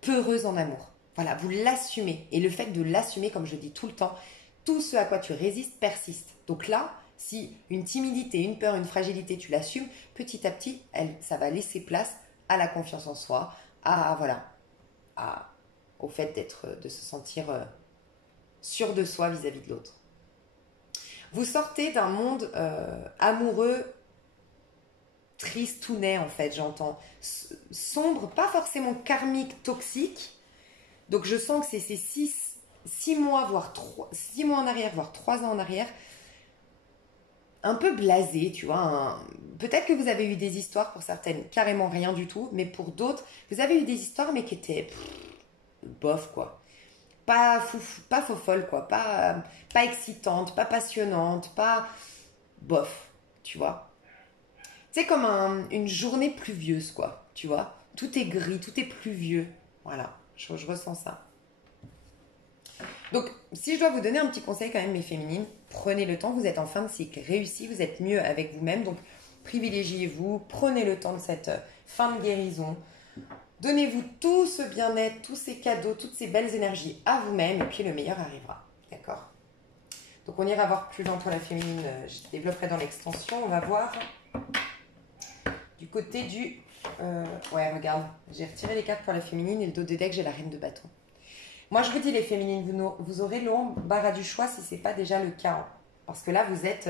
peureuses en amour. Voilà, vous l'assumez. Et le fait de l'assumer, comme je dis tout le temps, tout ce à quoi tu résistes persiste. Donc là, si une timidité, une peur, une fragilité, tu l'assumes, petit à petit, ça va laisser place à la confiance en soi, au fait de se sentir sûr de soi vis-à-vis de l'autre. Vous sortez d'un monde amoureux tristounet, en fait, j'entends. Sombre, pas forcément karmique, toxique. Donc je sens que c'est ces 6 mois, voire 6 mois en arrière, voire 3 ans en arrière, un peu blasé, tu vois. Peut-être que vous avez eu des histoires, pour certaines, carrément rien du tout, mais pour d'autres, vous avez eu des histoires, mais qui étaient bof, quoi. Pas faux folle, quoi. Pas excitante, pas passionnante, pas bof, tu vois. C'est comme une journée pluvieuse, quoi, tu vois. Tout est gris, tout est pluvieux. Voilà, je ressens ça. Donc, si je dois vous donner un petit conseil quand même, mes féminines, prenez le temps, vous êtes en fin de cycle réussi, vous êtes mieux avec vous-même, donc privilégiez-vous, prenez le temps de cette fin de guérison, donnez-vous tout ce bien-être, tous ces cadeaux, toutes ces belles énergies à vous-même, et puis le meilleur arrivera, d'accord? Donc on ira voir plus loin pour la féminine, je développerai dans l'extension. On va voir du côté du... ouais, regarde, j'ai retiré les cartes pour la féminine et le dos de deck, j'ai la reine de bâton. Moi, je vous dis, les féminines, vous aurez l'embarras du choix si ce n'est pas déjà le cas. Hein. Parce que là, vous êtes...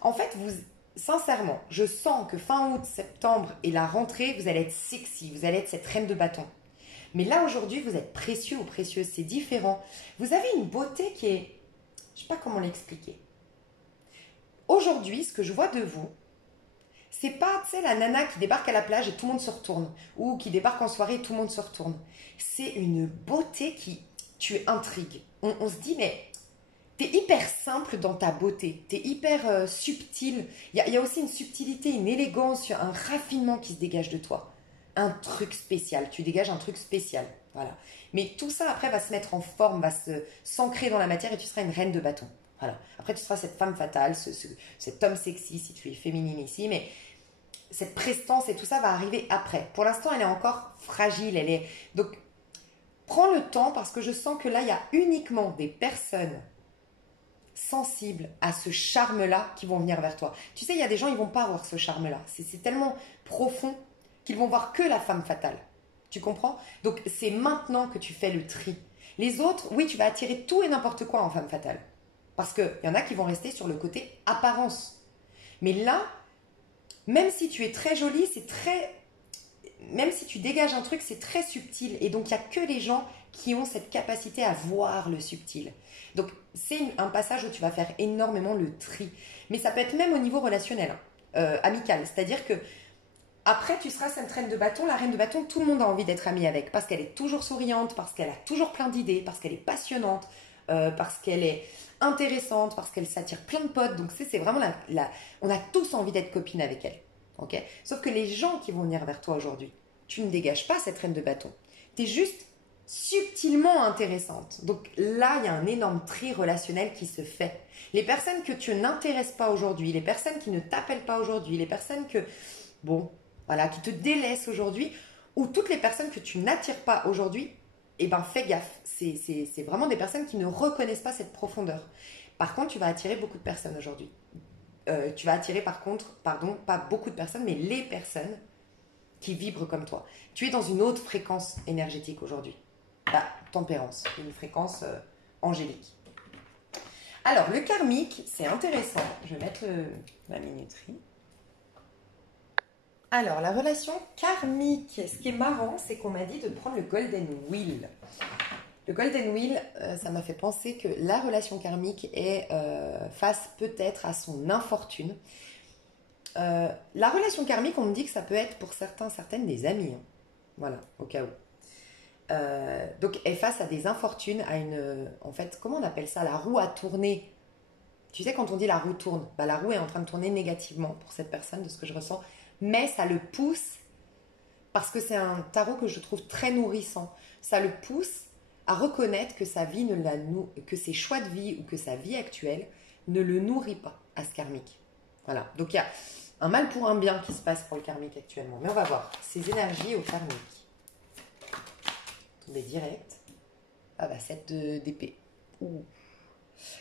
En fait, sincèrement, je sens que fin août, septembre et la rentrée, vous allez être sexy, vous allez être cette reine de bâton. Mais là, aujourd'hui, vous êtes précieux ou précieuse, c'est différent. Vous avez une beauté qui est... Je ne sais pas comment l'expliquer. Aujourd'hui, ce que je vois de vous, c'est pas, tu sais, la nana qui débarque à la plage et tout le monde se retourne. Ou qui débarque en soirée et tout le monde se retourne. C'est une beauté qui... Tu intrigues. On se dit, mais... T'es hyper simple dans ta beauté, t'es hyper subtil. Il y a aussi une subtilité, une élégance, un raffinement qui se dégage de toi. Un truc spécial, tu dégages un truc spécial. Voilà. Mais tout ça après va se mettre en forme, va s'ancrer dans la matière et tu seras une reine de bâton. Voilà. Après tu seras cette femme fatale, cet homme sexy si tu es féminine ici, mais cette prestance et tout ça va arriver après. Pour l'instant elle est encore fragile, donc prends le temps parce que je sens que là il y a uniquement des personnes sensibles à ce charme-là qui vont venir vers toi. Tu sais, il y a des gens, ils vont pas avoir ce charme-là. C'est tellement profond qu'ils vont voir que la femme fatale. Tu comprends? Donc, c'est maintenant que tu fais le tri. Les autres, oui, tu vas attirer tout et n'importe quoi en femme fatale. Parce qu'il y en a qui vont rester sur le côté apparence. Mais là, même si tu es très jolie, c'est très... Même si tu dégages un truc, c'est très subtil. Et donc, il n'y a que les gens qui ont cette capacité à voir le subtil. Donc, c'est un passage où tu vas faire énormément le tri. Mais ça peut être même au niveau relationnel, amical. C'est-à-dire que après, tu seras cette reine de bâton. La reine de bâton, tout le monde a envie d'être ami avec. Parce qu'elle est toujours souriante, parce qu'elle a toujours plein d'idées, parce qu'elle est passionnante, parce qu'elle est intéressante, parce qu'elle s'attire plein de potes. Donc, c'est vraiment on a tous envie d'être copine avec elle. Okay. Sauf que les gens qui vont venir vers toi aujourd'hui, tu ne dégages pas cette reine de bâton. Tu es juste subtilement intéressante. Donc là, il y a un énorme tri relationnel qui se fait. Les personnes que tu n'intéresses pas aujourd'hui, les personnes qui ne t'appellent pas aujourd'hui, les personnes que, bon, voilà, qui te délaissent aujourd'hui, ou toutes les personnes que tu n'attires pas aujourd'hui, eh ben fais gaffe. C'est vraiment des personnes qui ne reconnaissent pas cette profondeur. Par contre, tu vas attirer beaucoup de personnes aujourd'hui. Tu vas attirer par contre, pardon, pas beaucoup de personnes, mais les personnes qui vibrent comme toi. Tu es dans une haute fréquence énergétique aujourd'hui. La tempérance, une fréquence angélique. Alors, le karmique, c'est intéressant. Je vais mettre la minuterie. Alors, la relation karmique. Ce qui est marrant, c'est qu'on m'a dit de prendre le Golden Wheel. Le Golden Wheel, ça m'a fait penser que la relation karmique est face peut-être à son infortune. La relation karmique, on me dit que ça peut être pour certains, certaines des amis. Hein. Voilà, au cas où. Donc, est face à des infortunes, à une... En fait, comment on appelle ça? La roue a tourné. Tu sais, quand on dit la roue tourne, bah, la roue est en train de tourner négativement pour cette personne, de ce que je ressens. Mais ça le pousse, parce que c'est un tarot que je trouve très nourrissant. Ça le pousse à reconnaître que sa vie que ses choix de vie ou que sa vie actuelle ne le nourrit pas à ce karmique. Voilà. Donc il y a un mal pour un bien qui se passe pour le karmique actuellement. Mais on va voir ses énergies au karmique. Tombé direct. Ah bah 7 d'épée. Ouh.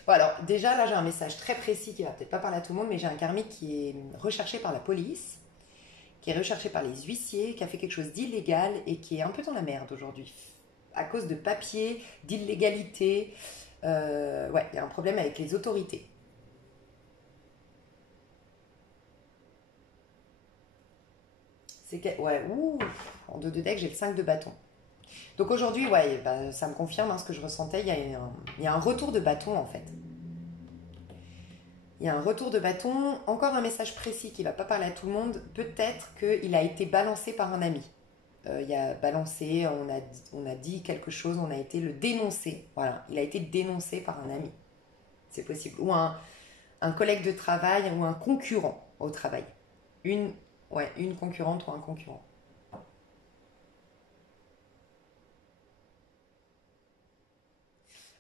Bon alors déjà là j'ai un message très précis qui va peut-être pas parler à tout le monde, mais j'ai un karmique qui est recherché par la police, qui est recherché par les huissiers, qui a fait quelque chose d'illégal et qui est un peu dans la merde aujourd'hui. À cause de papiers, d'illégalité. Ouais, il y a un problème avec les autorités. C'est que, ouais, ouh, en 2 de deck, j'ai le 5 de bâton. Donc aujourd'hui, ouais, bah, ça me confirme hein, ce que je ressentais. Il y a un retour de bâton en fait. Il y a un retour de bâton. Encore un message précis qui ne va pas parler à tout le monde. Peut-être qu'il a été balancé par un ami. Il a balancé, on a dit quelque chose, on a été le dénoncer. Voilà, il a été dénoncé par un ami. C'est possible. Ou un collègue de travail ou un concurrent au travail. Une concurrente ou un concurrent.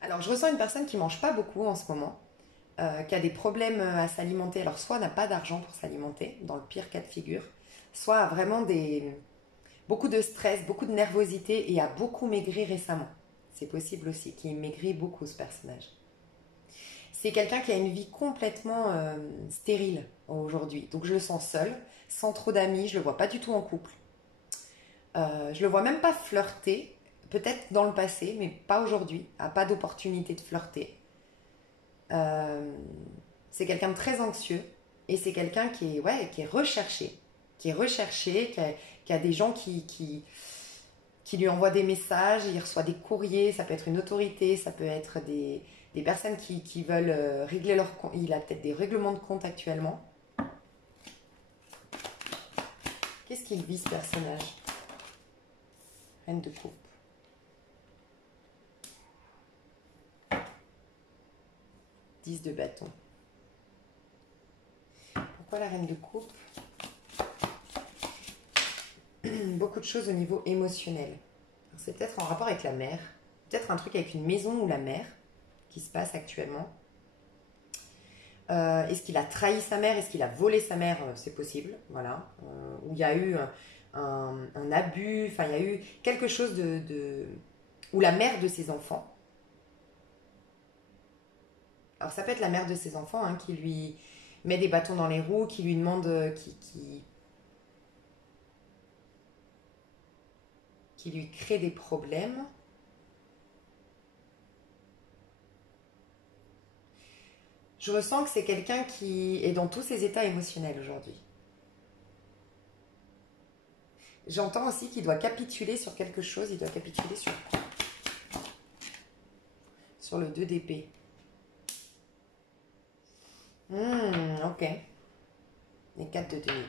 Alors, je ressens une personne qui ne mange pas beaucoup en ce moment, qui a des problèmes à s'alimenter. Alors, soit n'a pas d'argent pour s'alimenter, dans le pire cas de figure, soit a vraiment beaucoup de stress, beaucoup de nervosité et a beaucoup maigri récemment. C'est possible aussi qu'il maigrit beaucoup ce personnage. C'est quelqu'un qui a une vie complètement stérile aujourd'hui. Donc je le sens seul, sans trop d'amis, je le vois pas du tout en couple. Je le vois même pas flirter, peut-être dans le passé, mais pas aujourd'hui. A pas d'opportunité de flirter. Euh, c'est quelqu'un de très anxieux et c'est quelqu'un qui est, ouais, qui est recherché, qui a des gens qui lui envoient des messages, il reçoit des courriers, ça peut être une autorité, ça peut être des personnes qui veulent régler leur compte. Il a peut-être des règlements de compte actuellement. Qu'est-ce qu'il vit ce personnage? Reine de coupe. Dix de bâton. Pourquoi la reine de coupe? Beaucoup de choses au niveau émotionnel. C'est peut-être en rapport avec la mer. Peut-être un truc avec une maison ou la mer qui se passe actuellement. Est-ce qu'il a trahi sa mère? Est-ce qu'il a volé sa mère? C'est possible, voilà. Où il y a eu un abus, enfin il y a eu quelque chose ou la mère de ses enfants. Alors ça peut être la mère de ses enfants hein, qui lui met des bâtons dans les roues, qui lui demande, qui lui crée des problèmes. Je ressens que c'est quelqu'un qui est dans tous ses états émotionnels aujourd'hui. J'entends aussi qu'il doit capituler sur quelque chose. Il doit capituler sur le 2 d'épée. Ok. Les 4 de denier.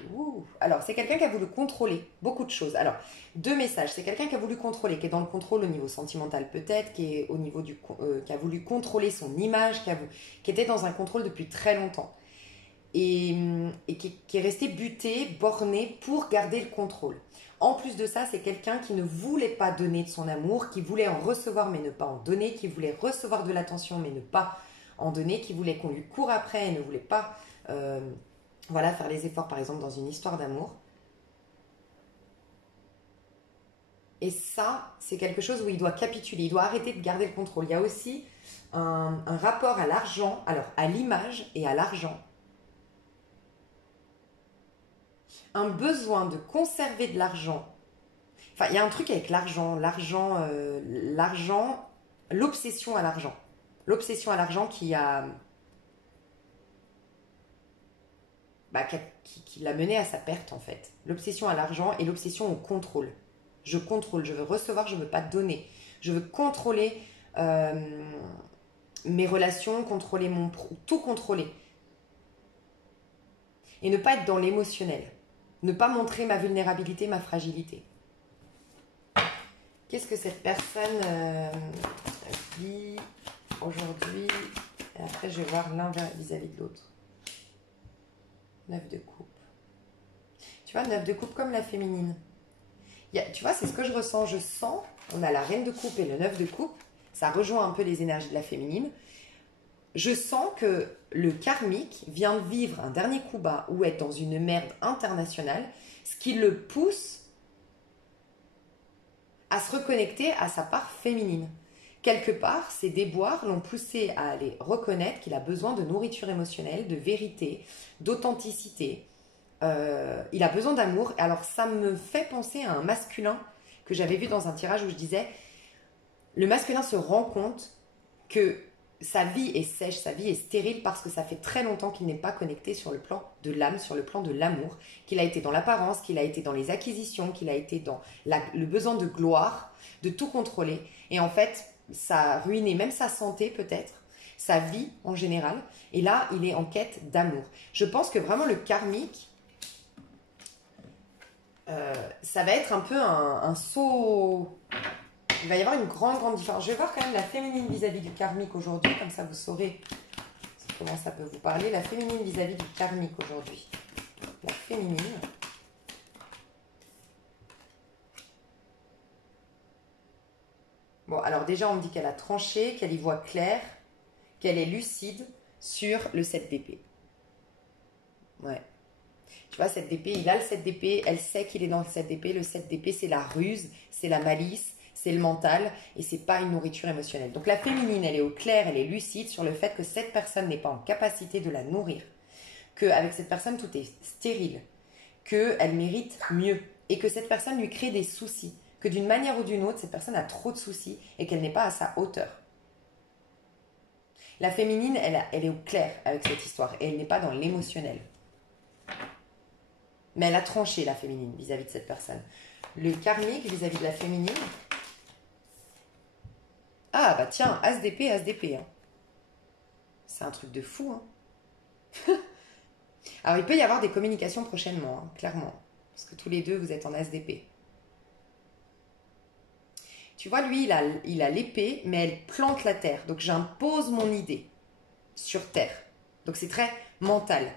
Alors, c'est quelqu'un qui a voulu contrôler beaucoup de choses. Alors, deux messages. C'est quelqu'un qui a voulu contrôler, qui est dans le contrôle au niveau sentimental peut-être, qui est au niveau qui a voulu contrôler son image, qui était dans un contrôle depuis très longtemps. Et qui est resté buté, borné pour garder le contrôle. En plus de ça, c'est quelqu'un qui ne voulait pas donner de son amour, qui voulait en recevoir mais ne pas en donner, qui voulait recevoir de l'attention mais ne pas en donner, qui voulait qu'on lui court après et ne voulait pas voilà, faire les efforts par exemple dans une histoire d'amour. Et ça, c'est quelque chose où il doit capituler, il doit arrêter de garder le contrôle. Il y a aussi un rapport à l'argent, alors à l'image et à l'argent. Un besoin de conserver de l'argent. Enfin, il y a un truc avec l'argent, l'obsession à l'argent. L'obsession à l'argent qui a, qui l'a mené à sa perte en fait. L'obsession à l'argent et l'obsession au contrôle. Je contrôle, je veux recevoir, je ne veux pas donner. Je veux contrôler mes relations, contrôler tout contrôler. Et ne pas être dans l'émotionnel. Ne pas montrer ma vulnérabilité, ma fragilité. Qu'est-ce que cette personne vit aujourd'hui? Et après, je vais voir l'un vis-à-vis de l'autre. 9 de coupe. Tu vois, 9 de coupe comme la féminine. Tu vois, c'est ce que je ressens. Je sens, on a la reine de coupe et le 9 de coupe. Ça rejoint un peu les énergies de la féminine. Je sens que le karmique vient de vivre un dernier coup bas ou être dans une merde internationale, ce qui le pousse à se reconnecter à sa part féminine. Quelque part, ses déboires l'ont poussé à aller reconnaître qu'il a besoin de nourriture émotionnelle, de vérité, d'authenticité. Il a besoin d'amour. Alors ça me fait penser à un masculin que j'avais vu dans un tirage où je disais le masculin se rend compte que sa vie est sèche, sa vie est stérile parce que ça fait très longtemps qu'il n'est pas connecté sur le plan de l'âme, sur le plan de l'amour, qu'il a été dans l'apparence, qu'il a été dans les acquisitions, qu'il a été dans le besoin de gloire, de tout contrôler. Et en fait, ça a ruiné même sa santé peut-être, sa vie en général. Et là, il est en quête d'amour. Je pense que vraiment le karmique, ça va être un peu un saut... Il va y avoir une grande différence. Je vais voir quand même la féminine vis-à-vis du karmique aujourd'hui, comme ça vous saurez comment ça peut vous parler. La féminine vis-à-vis du karmique aujourd'hui. La féminine. Bon, alors déjà, on me dit qu'elle a tranché, qu'elle y voit clair, qu'elle est lucide sur le 7 d'épée. Ouais. Tu vois, 7 d'épée, il a le 7 d'épée, elle sait qu'il est dans le 7 d'épée. Le 7 d'épée, c'est la ruse, c'est la malice, c'est le mental et c'est pas une nourriture émotionnelle. Donc la féminine, elle est au clair, elle est lucide sur le fait que cette personne n'est pas en capacité de la nourrir, qu'avec cette personne tout est stérile, qu'elle mérite mieux et que cette personne lui crée des soucis, que d'une manière ou d'une autre, cette personne a trop de soucis et qu'elle n'est pas à sa hauteur. La féminine, elle est au clair avec cette histoire et elle n'est pas dans l'émotionnel. Mais elle a tranché la féminine vis-à-vis de cette personne. Le karmique vis-à-vis de la féminine. Ah bah tiens, As d'épée, As d'épée. Hein. C'est un truc de fou. Hein. Alors il peut y avoir des communications prochainement, hein, clairement. Parce que tous les deux, vous êtes en As d'épée. Tu vois, lui, il a l'épée, mais elle plante la terre. Donc j'impose mon idée sur terre. Donc c'est très mental.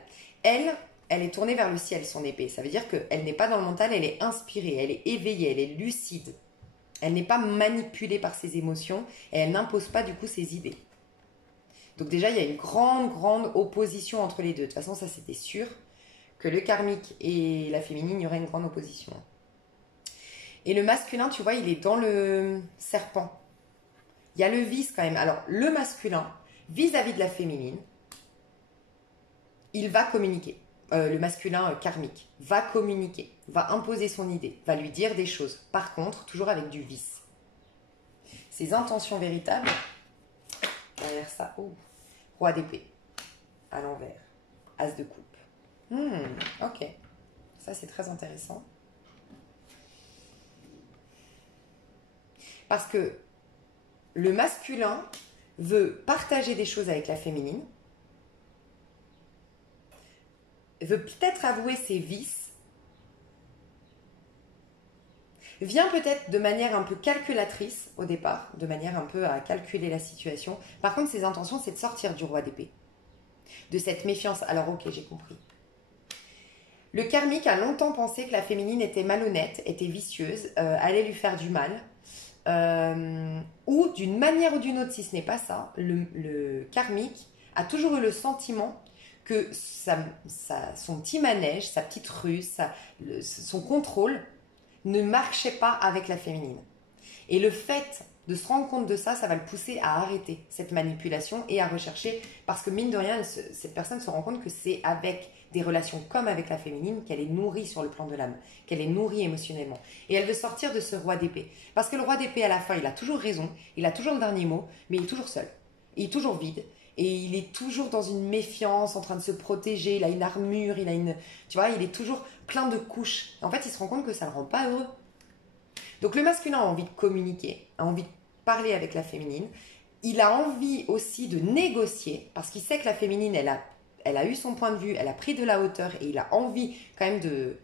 Elle est tournée vers le ciel, son épée. Ça veut dire qu'elle n'est pas dans le mental, elle est inspirée, elle est éveillée, elle est lucide. Elle n'est pas manipulée par ses émotions et elle n'impose pas du coup ses idées. Donc déjà, il y a une grande, grande opposition entre les deux. De toute façon, ça c'était sûr que le karmique et la féminine, il y aurait une grande opposition. Et le masculin, tu vois, il est dans le serpent. Il y a le vice quand même. Alors, le masculin, vis-à-vis de la féminine, il va communiquer. Le masculin karmique va communiquer, va imposer son idée, va lui dire des choses. Par contre, toujours avec du vice. Ses intentions véritables, derrière ça, roi d'épée, à l'envers, as de coupe. Ok, ça c'est très intéressant. Parce que le masculin veut partager des choses avec la féminine, veut peut-être avouer ses vices, vient peut-être de manière un peu calculatrice au départ, de manière un peu à calculer la situation. Par contre, ses intentions, c'est de sortir du roi d'épée, de cette méfiance. Alors ok, j'ai compris. Le karmique a longtemps pensé que la féminine était malhonnête, était vicieuse, allait lui faire du mal. Ou d'une manière ou d'une autre, si ce n'est pas ça, le karmique a toujours eu le sentiment que son petit manège, sa petite ruse, son contrôle ne marchait pas avec la féminine. Et le fait de se rendre compte de ça, ça va le pousser à arrêter cette manipulation et à rechercher, parce que mine de rien, cette personne se rend compte que c'est avec des relations comme avec la féminine qu'elle est nourrie sur le plan de l'âme, qu'elle est nourrie émotionnellement. Et elle veut sortir de ce roi d'épée. Parce que le roi d'épée, à la fin, il a toujours raison, il a toujours le dernier mot, mais il est toujours seul. Il est toujours vide. Et il est toujours dans une méfiance, en train de se protéger, il a une armure, tu vois, il est toujours plein de couches. En fait, il se rend compte que ça ne le rend pas heureux. Donc le masculin a envie de communiquer, a envie de parler avec la féminine. Il a envie aussi de négocier, parce qu'il sait que la féminine, elle a eu son point de vue, elle a pris de la hauteur, et il a envie quand même de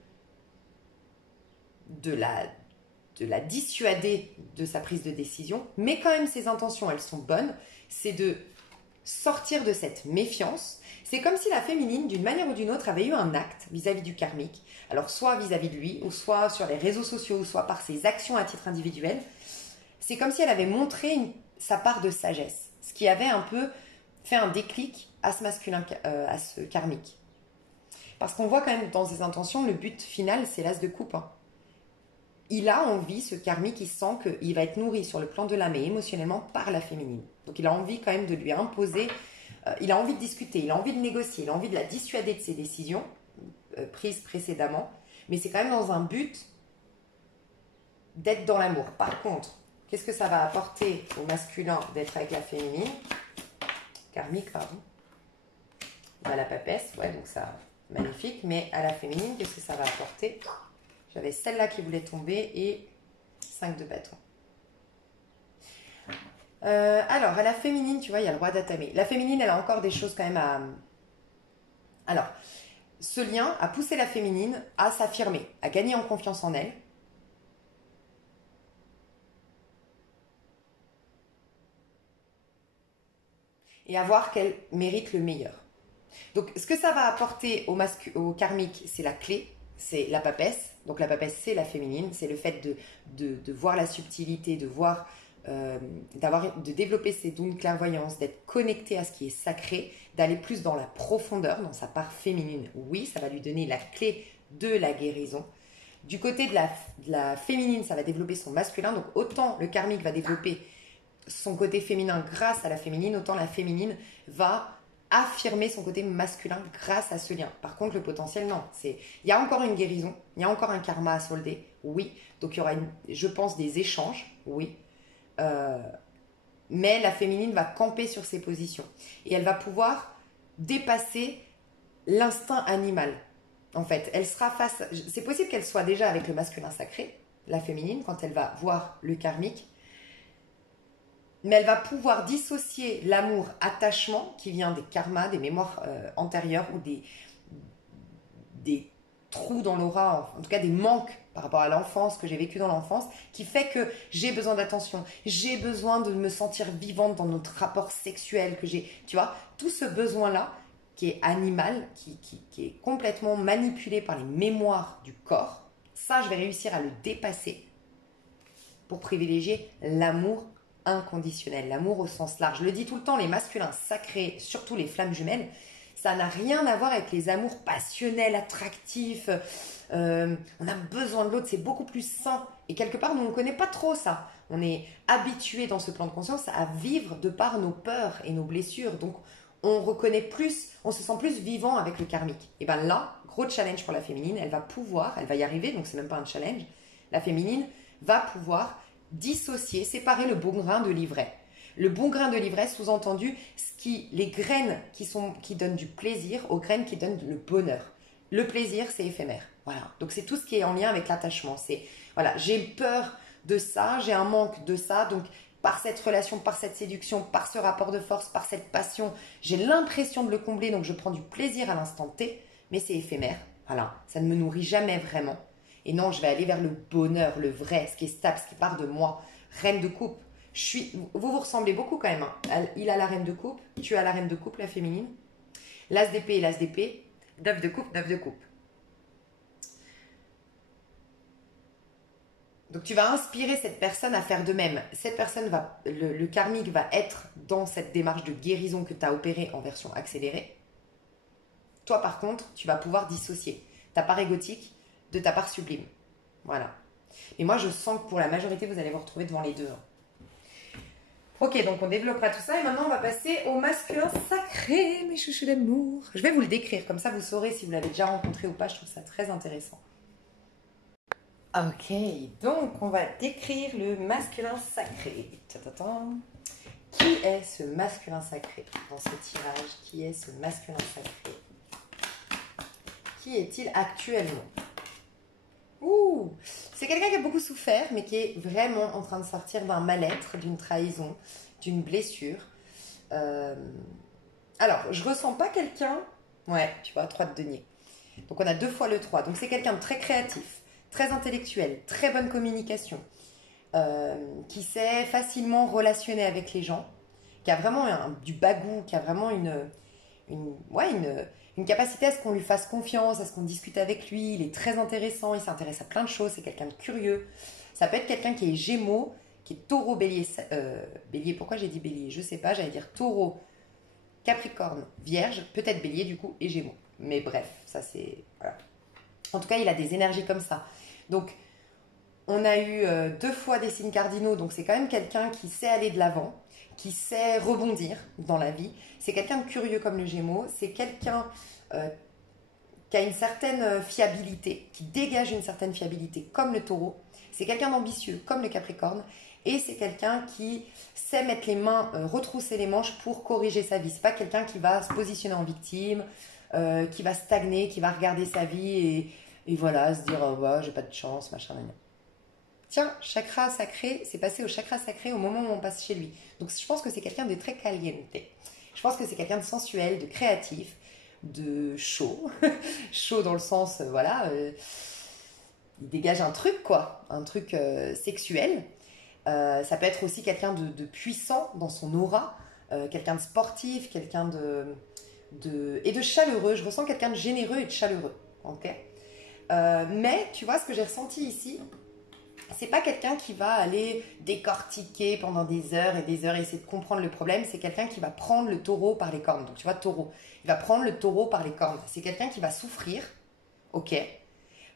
la dissuader de sa prise de décision. Mais quand même, ses intentions, elles sont bonnes. C'est de sortir de cette méfiance. C'est comme si la féminine, d'une manière ou d'une autre, avait eu un acte vis-à-vis du karmique. Alors, soit vis-à-vis de lui, ou soit sur les réseaux sociaux, ou soit par ses actions à titre individuel. C'est comme si elle avait montré sa part de sagesse. Ce qui avait un peu fait un déclic à ce masculin, à ce karmique. Parce qu'on voit quand même dans ses intentions, le but final, c'est l'as de coupe. Hein. Il a envie, ce karmique, il sent qu'il va être nourri sur le plan de l'âme et émotionnellement par la féminine. Donc il a envie quand même de lui imposer, il a envie de discuter, il a envie de négocier, il a envie de la dissuader de ses décisions prises précédemment, mais c'est quand même dans un but d'être dans l'amour. Par contre, qu'est-ce que ça va apporter au masculin d'être avec la féminine? Karmique, pardon. À la papesse, ouais, donc ça, magnifique, mais à la féminine, qu'est-ce que ça va apporter? J'avais celle-là qui voulait tomber et 5 de bâton. Alors, à la féminine, tu vois, il y a le roi d'Atamé. La féminine, elle a encore des choses quand même à... Alors, ce lien a poussé la féminine à s'affirmer, à gagner en confiance en elle. Et à voir qu'elle mérite le meilleur. Donc, ce que ça va apporter au karmique, c'est la clé, c'est la papesse. Donc la papesse, c'est la féminine, c'est le fait de voir la subtilité, de développer ses dons de clairvoyance, d'être connecté à ce qui est sacré, d'aller plus dans la profondeur, dans sa part féminine. Oui, ça va lui donner la clé de la guérison. Du côté de la féminine, ça va développer son masculin. Donc autant le karmique va développer son côté féminin grâce à la féminine, autant la féminine va affirmer son côté masculin grâce à ce lien. Par contre, le potentiel, non. Il y a encore une guérison, il y a encore un karma à solder, oui. Donc il y aura, je pense, des échanges, oui. Mais la féminine va camper sur ses positions. Et elle va pouvoir dépasser l'instinct animal. En fait, elle sera face... C'est possible qu'elle soit déjà avec le masculin sacré, la féminine, quand elle va voir le karmique. Mais elle va pouvoir dissocier l'amour attachement qui vient des karmas, des mémoires antérieures ou des trous dans l'aura, en tout cas des manques par rapport à l'enfance que j'ai vécu dans l'enfance, qui fait que j'ai besoin d'attention, j'ai besoin de me sentir vivante dans notre rapport sexuel que j'ai, tu vois, tout ce besoin-là qui est animal, qui est complètement manipulé par les mémoires du corps, ça je vais réussir à le dépasser pour privilégier l'amour inconditionnel, l'amour au sens large. Je le dis tout le temps, les masculins sacrés, surtout les flammes jumelles, ça n'a rien à voir avec les amours passionnels, attractifs. On a besoin de l'autre, c'est beaucoup plus sain. Et quelque part, nous, on ne connaît pas trop ça. On est habitué dans ce plan de conscience à vivre de par nos peurs et nos blessures. Donc, on reconnaît plus, on se sent plus vivant avec le karmique. Et bien là, gros challenge pour la féminine, elle va y arriver, donc c'est même pas un challenge. La féminine va pouvoir dissocier, séparer le bon grain de l'ivraie. Le bon grain de l'ivraie, sous-entendu, les graines qui donnent du plaisir aux graines qui donnent le bonheur. Le plaisir, c'est éphémère. Voilà. Donc c'est tout ce qui est en lien avec l'attachement. C'est voilà, j'ai peur de ça, j'ai un manque de ça, donc par cette relation, par cette séduction, par ce rapport de force, par cette passion, j'ai l'impression de le combler, donc je prends du plaisir à l'instant T, mais c'est éphémère. Voilà, ça ne me nourrit jamais vraiment. Et non, je vais aller vers le bonheur, le vrai, ce qui est stable, ce qui part de moi. Reine de coupe. Vous ressemblez beaucoup quand même. Hein. Il a la reine de coupe, tu as la reine de coupe, la féminine. L'as d'épée et l'as d'épée. Neuf de coupe, neuf de coupe. Donc tu vas inspirer cette personne à faire de même. Cette personne le karmique va être dans cette démarche de guérison que tu as opérée en version accélérée. Toi par contre, tu vas pouvoir dissocier ta part égotique de ta part sublime. Voilà. Et moi je sens que pour la majorité, vous allez vous retrouver devant les deux. Hein. Ok, donc on développera tout ça et maintenant on va passer au masculin sacré, mes chouchous d'amour. Je vais vous le décrire, comme ça vous saurez si vous l'avez déjà rencontré ou pas, je trouve ça très intéressant. Ok, donc on va décrire le masculin sacré. Qui est ce masculin sacré dans ce tirage? Qui est ce masculin sacré? Qui est-il actuellement? Ouh, c'est quelqu'un qui a beaucoup souffert, mais qui est vraiment en train de sortir d'un mal-être, d'une trahison, d'une blessure. Alors, je ressens pas quelqu'un... Ouais, tu vois, 3 de denier. Donc, on a 2 fois le 3. Donc, c'est quelqu'un de très créatif, très intellectuel, très bonne communication, qui sait facilement relationner avec les gens, qui a vraiment du bagou, qui a vraiment une capacité à ce qu'on lui fasse confiance, à ce qu'on discute avec lui. Il est très intéressant, il s'intéresse à plein de choses, c'est quelqu'un de curieux. Ça peut être quelqu'un qui est Gémeaux, qui est Taureau, Bélier. Bélier, pourquoi j'ai dit Bélier? Je sais pas, j'allais dire Taureau, Capricorne, Vierge, peut-être Bélier du coup, et Gémeaux. Mais bref, ça c'est... Voilà. En tout cas, il a des énergies comme ça. Donc, on a eu 2 fois des signes cardinaux, donc c'est quand même quelqu'un qui sait aller de l'avant, qui sait rebondir dans la vie. C'est quelqu'un de curieux comme le Gémeaux, c'est quelqu'un qui a une certaine fiabilité, qui dégage une certaine fiabilité comme le Taureau. C'est quelqu'un d'ambitieux comme le Capricorne et c'est quelqu'un qui sait mettre les mains, retrousser les manches pour corriger sa vie. C'est pas quelqu'un qui va se positionner en victime, qui va stagner, qui va regarder sa vie et voilà, se dire oh, bah, j'ai pas de chance, machin, machin. Tiens, chakra sacré, c'est passé au chakra sacré au moment où on passe chez lui. Donc je pense que c'est quelqu'un de très caliente. Je pense que c'est quelqu'un de sensuel, de créatif, de chaud. Chaud dans le sens, il dégage un truc quoi, un truc sexuel. Ça peut être aussi quelqu'un de puissant dans son aura, quelqu'un de sportif, quelqu'un et de chaleureux. Je ressens quelqu'un de généreux et de chaleureux. Ok. Mais tu vois ce que j'ai ressenti ici, c'est pas quelqu'un qui va aller décortiquer pendant des heures et essayer de comprendre le problème. C'est quelqu'un qui va prendre le taureau par les cornes. Donc tu vois, taureau, il va prendre le taureau par les cornes. C'est quelqu'un qui va souffrir, ok,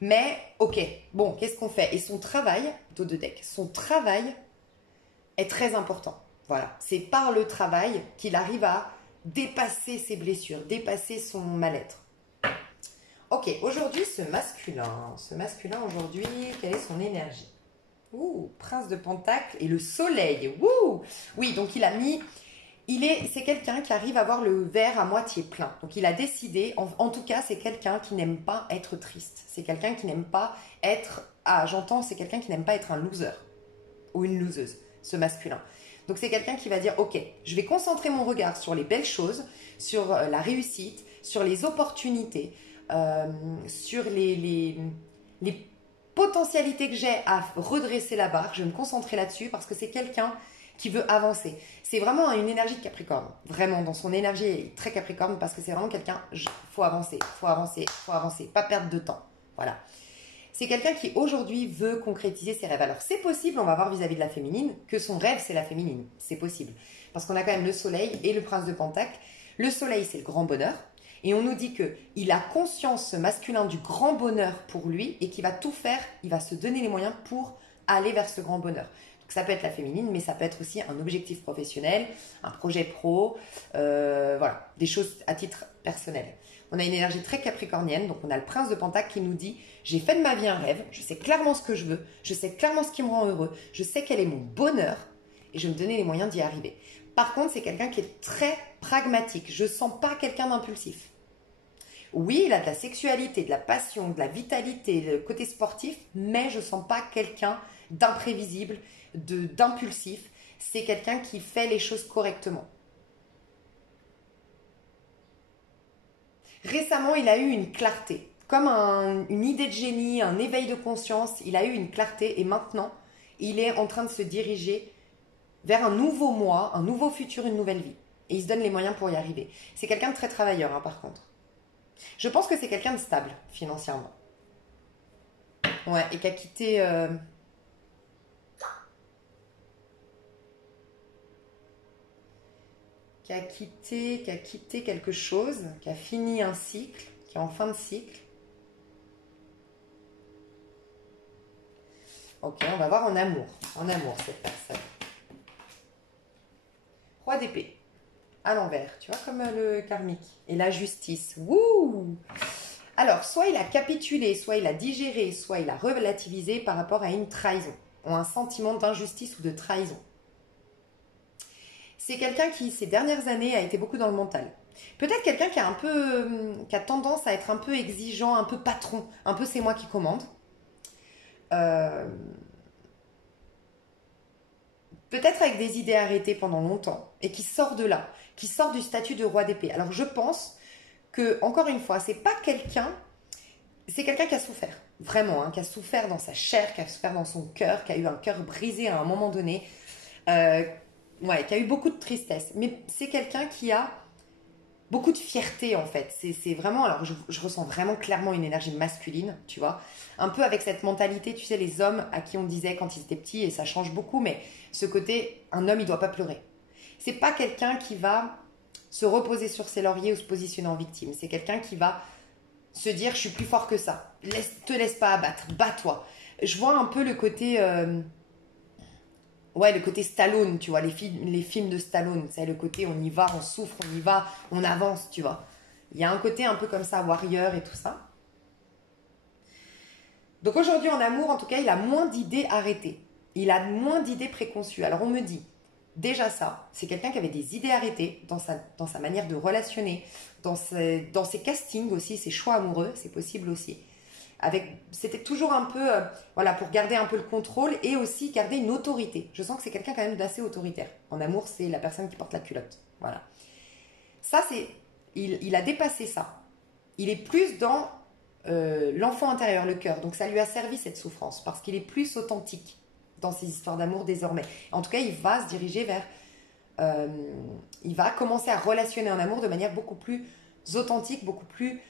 Mais, ok, bon, qu'est-ce qu'on fait? Et son travail, dos de deck, son travail est très important. Voilà, c'est par le travail qu'il arrive à dépasser ses blessures, dépasser son mal-être. Ok, aujourd'hui, ce masculin aujourd'hui, quelle est son énergie? Ouh, prince de pentacle et le soleil. Ouh, oui, donc il a mis, c'est quelqu'un qui arrive à voir le verre à moitié plein. Donc il a décidé, en tout cas, c'est quelqu'un qui n'aime pas être triste. C'est quelqu'un qui n'aime pas être, ah, j'entends, c'est quelqu'un qui n'aime pas être un loser ou une loseuse, ce masculin. Donc c'est quelqu'un qui va dire, ok, je vais concentrer mon regard sur les belles choses, sur la réussite, sur les opportunités, sur les potentialités que j'ai à redresser la barre. Je vais me concentrer là-dessus parce que c'est quelqu'un qui veut avancer. C'est vraiment une énergie de Capricorne. Vraiment, dans son énergie, elle est très Capricorne parce que c'est vraiment quelqu'un, faut avancer, faut avancer, faut avancer, pas perdre de temps. Voilà. C'est quelqu'un qui aujourd'hui veut concrétiser ses rêves. Alors c'est possible, on va voir vis-à-vis de la féminine, que son rêve c'est la féminine. C'est possible. Parce qu'on a quand même le soleil et le prince de pentacle. Le soleil c'est le grand bonheur. Et on nous dit qu'il a conscience, ce masculin, du grand bonheur pour lui et qu'il va tout faire, il va se donner les moyens pour aller vers ce grand bonheur. Donc ça peut être la féminine, mais ça peut être aussi un objectif professionnel, un projet pro, voilà, des choses à titre personnel. On a une énergie très capricornienne, donc on a le prince de pentacle qui nous dit « J'ai fait de ma vie un rêve, je sais clairement ce que je veux, je sais clairement ce qui me rend heureux, je sais quel est mon bonheur et je vais me donner les moyens d'y arriver. » Par contre, c'est quelqu'un qui est très pragmatique. Je ne sens pas quelqu'un d'impulsif. Oui, il a de la sexualité, de la passion, de la vitalité, le côté sportif, mais je ne sens pas quelqu'un d'imprévisible, d'impulsif. C'est quelqu'un qui fait les choses correctement. Récemment, il a eu une clarté, comme une idée de génie, un éveil de conscience. Il a eu une clarté et maintenant, il est en train de se diriger vers un nouveau moi, un nouveau futur, une nouvelle vie. Et il se donne les moyens pour y arriver. C'est quelqu'un de très travailleur, hein, par contre. Je pense que c'est quelqu'un de stable, financièrement. Ouais, et qui a quitté... qui a quitté quelque chose, qui a fini un cycle, qui est en fin de cycle. Ok, on va voir en amour. En amour, cette personne. Roi d'épée. À l'envers, tu vois, comme le karmique. Et la justice. Wouh! Alors, soit il a capitulé, soit il a digéré, soit il a relativisé par rapport à une trahison, ou un sentiment d'injustice ou de trahison. C'est quelqu'un qui, ces dernières années, a été beaucoup dans le mental. Peut-être quelqu'un qui a tendance à être un peu exigeant, un peu patron, un peu c'est moi qui commande. Peut-être avec des idées arrêtées pendant longtemps et qui sort de là, qui sort du statut de roi d'épée. Alors je pense que, encore une fois, c'est quelqu'un qui a souffert, vraiment, hein, qui a souffert dans sa chair, qui a souffert dans son cœur, qui a eu un cœur brisé à un moment donné, qui a eu beaucoup de tristesse. Mais c'est quelqu'un qui a beaucoup de fierté en fait. C'est vraiment, alors je ressens vraiment clairement une énergie masculine, tu vois. Un peu avec cette mentalité, tu sais, les hommes à qui on disait quand ils étaient petits, et ça change beaucoup, mais ce côté, un homme il doit pas pleurer. C'est pas quelqu'un qui va se reposer sur ses lauriers ou se positionner en victime. C'est quelqu'un qui va se dire je suis plus fort que ça. Te laisse pas abattre, bats-toi. Je vois un peu le côté... le côté Stallone, tu vois, les films de Stallone, c'est le côté on y va, on souffre, on y va, on avance, tu vois. Il y a un côté un peu comme ça, warrior et tout ça. Donc aujourd'hui en amour, en tout cas, il a moins d'idées arrêtées. Il a moins d'idées préconçues. Alors on me dit, déjà ça, c'est quelqu'un qui avait des idées arrêtées dans sa manière de relationner, dans ses castings aussi, ses choix amoureux, c'est possible aussi. C'était toujours un peu, pour garder un peu le contrôle et aussi garder une autorité. Je sens que c'est quelqu'un quand même d'assez autoritaire. En amour, c'est la personne qui porte la culotte. Voilà. Ça, il a dépassé ça. Il est plus dans l'enfant intérieur, le cœur. Donc ça lui a servi cette souffrance parce qu'il est plus authentique dans ses histoires d'amour désormais. En tout cas, il va se diriger vers... il va commencer à relationner en amour de manière beaucoup plus authentique, beaucoup plus...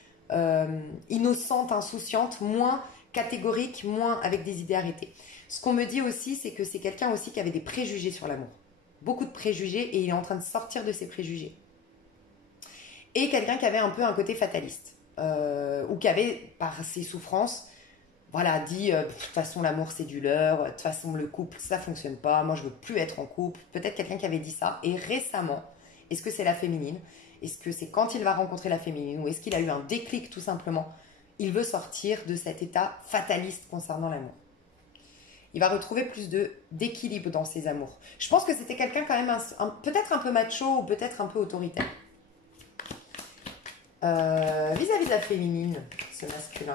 innocente, insouciante, moins catégorique, moins avec des idées arrêtées. Ce qu'on me dit aussi, c'est que c'est quelqu'un aussi qui avait des préjugés sur l'amour. Beaucoup de préjugés et il est en train de sortir de ses préjugés. Et quelqu'un qui avait un peu un côté fataliste ou qui avait, par ses souffrances, voilà, dit de toute façon l'amour c'est du leurre, de toute façon le couple ça fonctionne pas, moi je veux plus être en couple. Peut-être quelqu'un qui avait dit ça. Et récemment, est-ce que c'est la féminine? Est-ce que c'est quand il va rencontrer la féminine? Ou est-ce qu'il a eu un déclic tout simplement? Il veut sortir de cet état fataliste concernant l'amour. Il va retrouver plus d'équilibre dans ses amours. Je pense que c'était quelqu'un quand même peut-être un peu macho ou peut-être un peu autoritaire. Vis-à-vis de la féminine, ce masculin.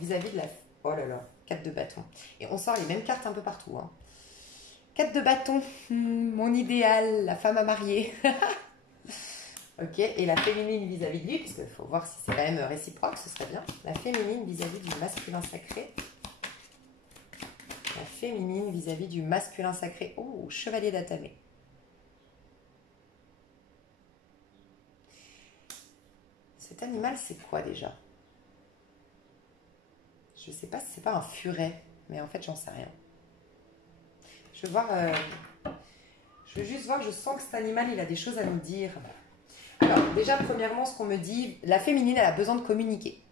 Vis-à-vis de la... Oh là là, 4 de bâton. Et on sort les mêmes cartes un peu partout. Hein. 4 de bâton, mon idéal, la femme à marier. Ok, et la féminine vis-à-vis de lui, puisqu'il faut voir si c'est quand même réciproque, ce serait bien. La féminine vis-à-vis du masculin sacré. La féminine vis-à-vis du masculin sacré. Oh, chevalier d'Atamé. Cet animal, c'est quoi déjà? Je sais pas si c'est pas un furet, mais en fait, j'en sais rien. Je veux voir... je veux juste voir, je sens que cet animal, il a des choses à nous dire. Alors, déjà, premièrement, ce qu'on me dit, la féminine, elle a besoin de communiquer.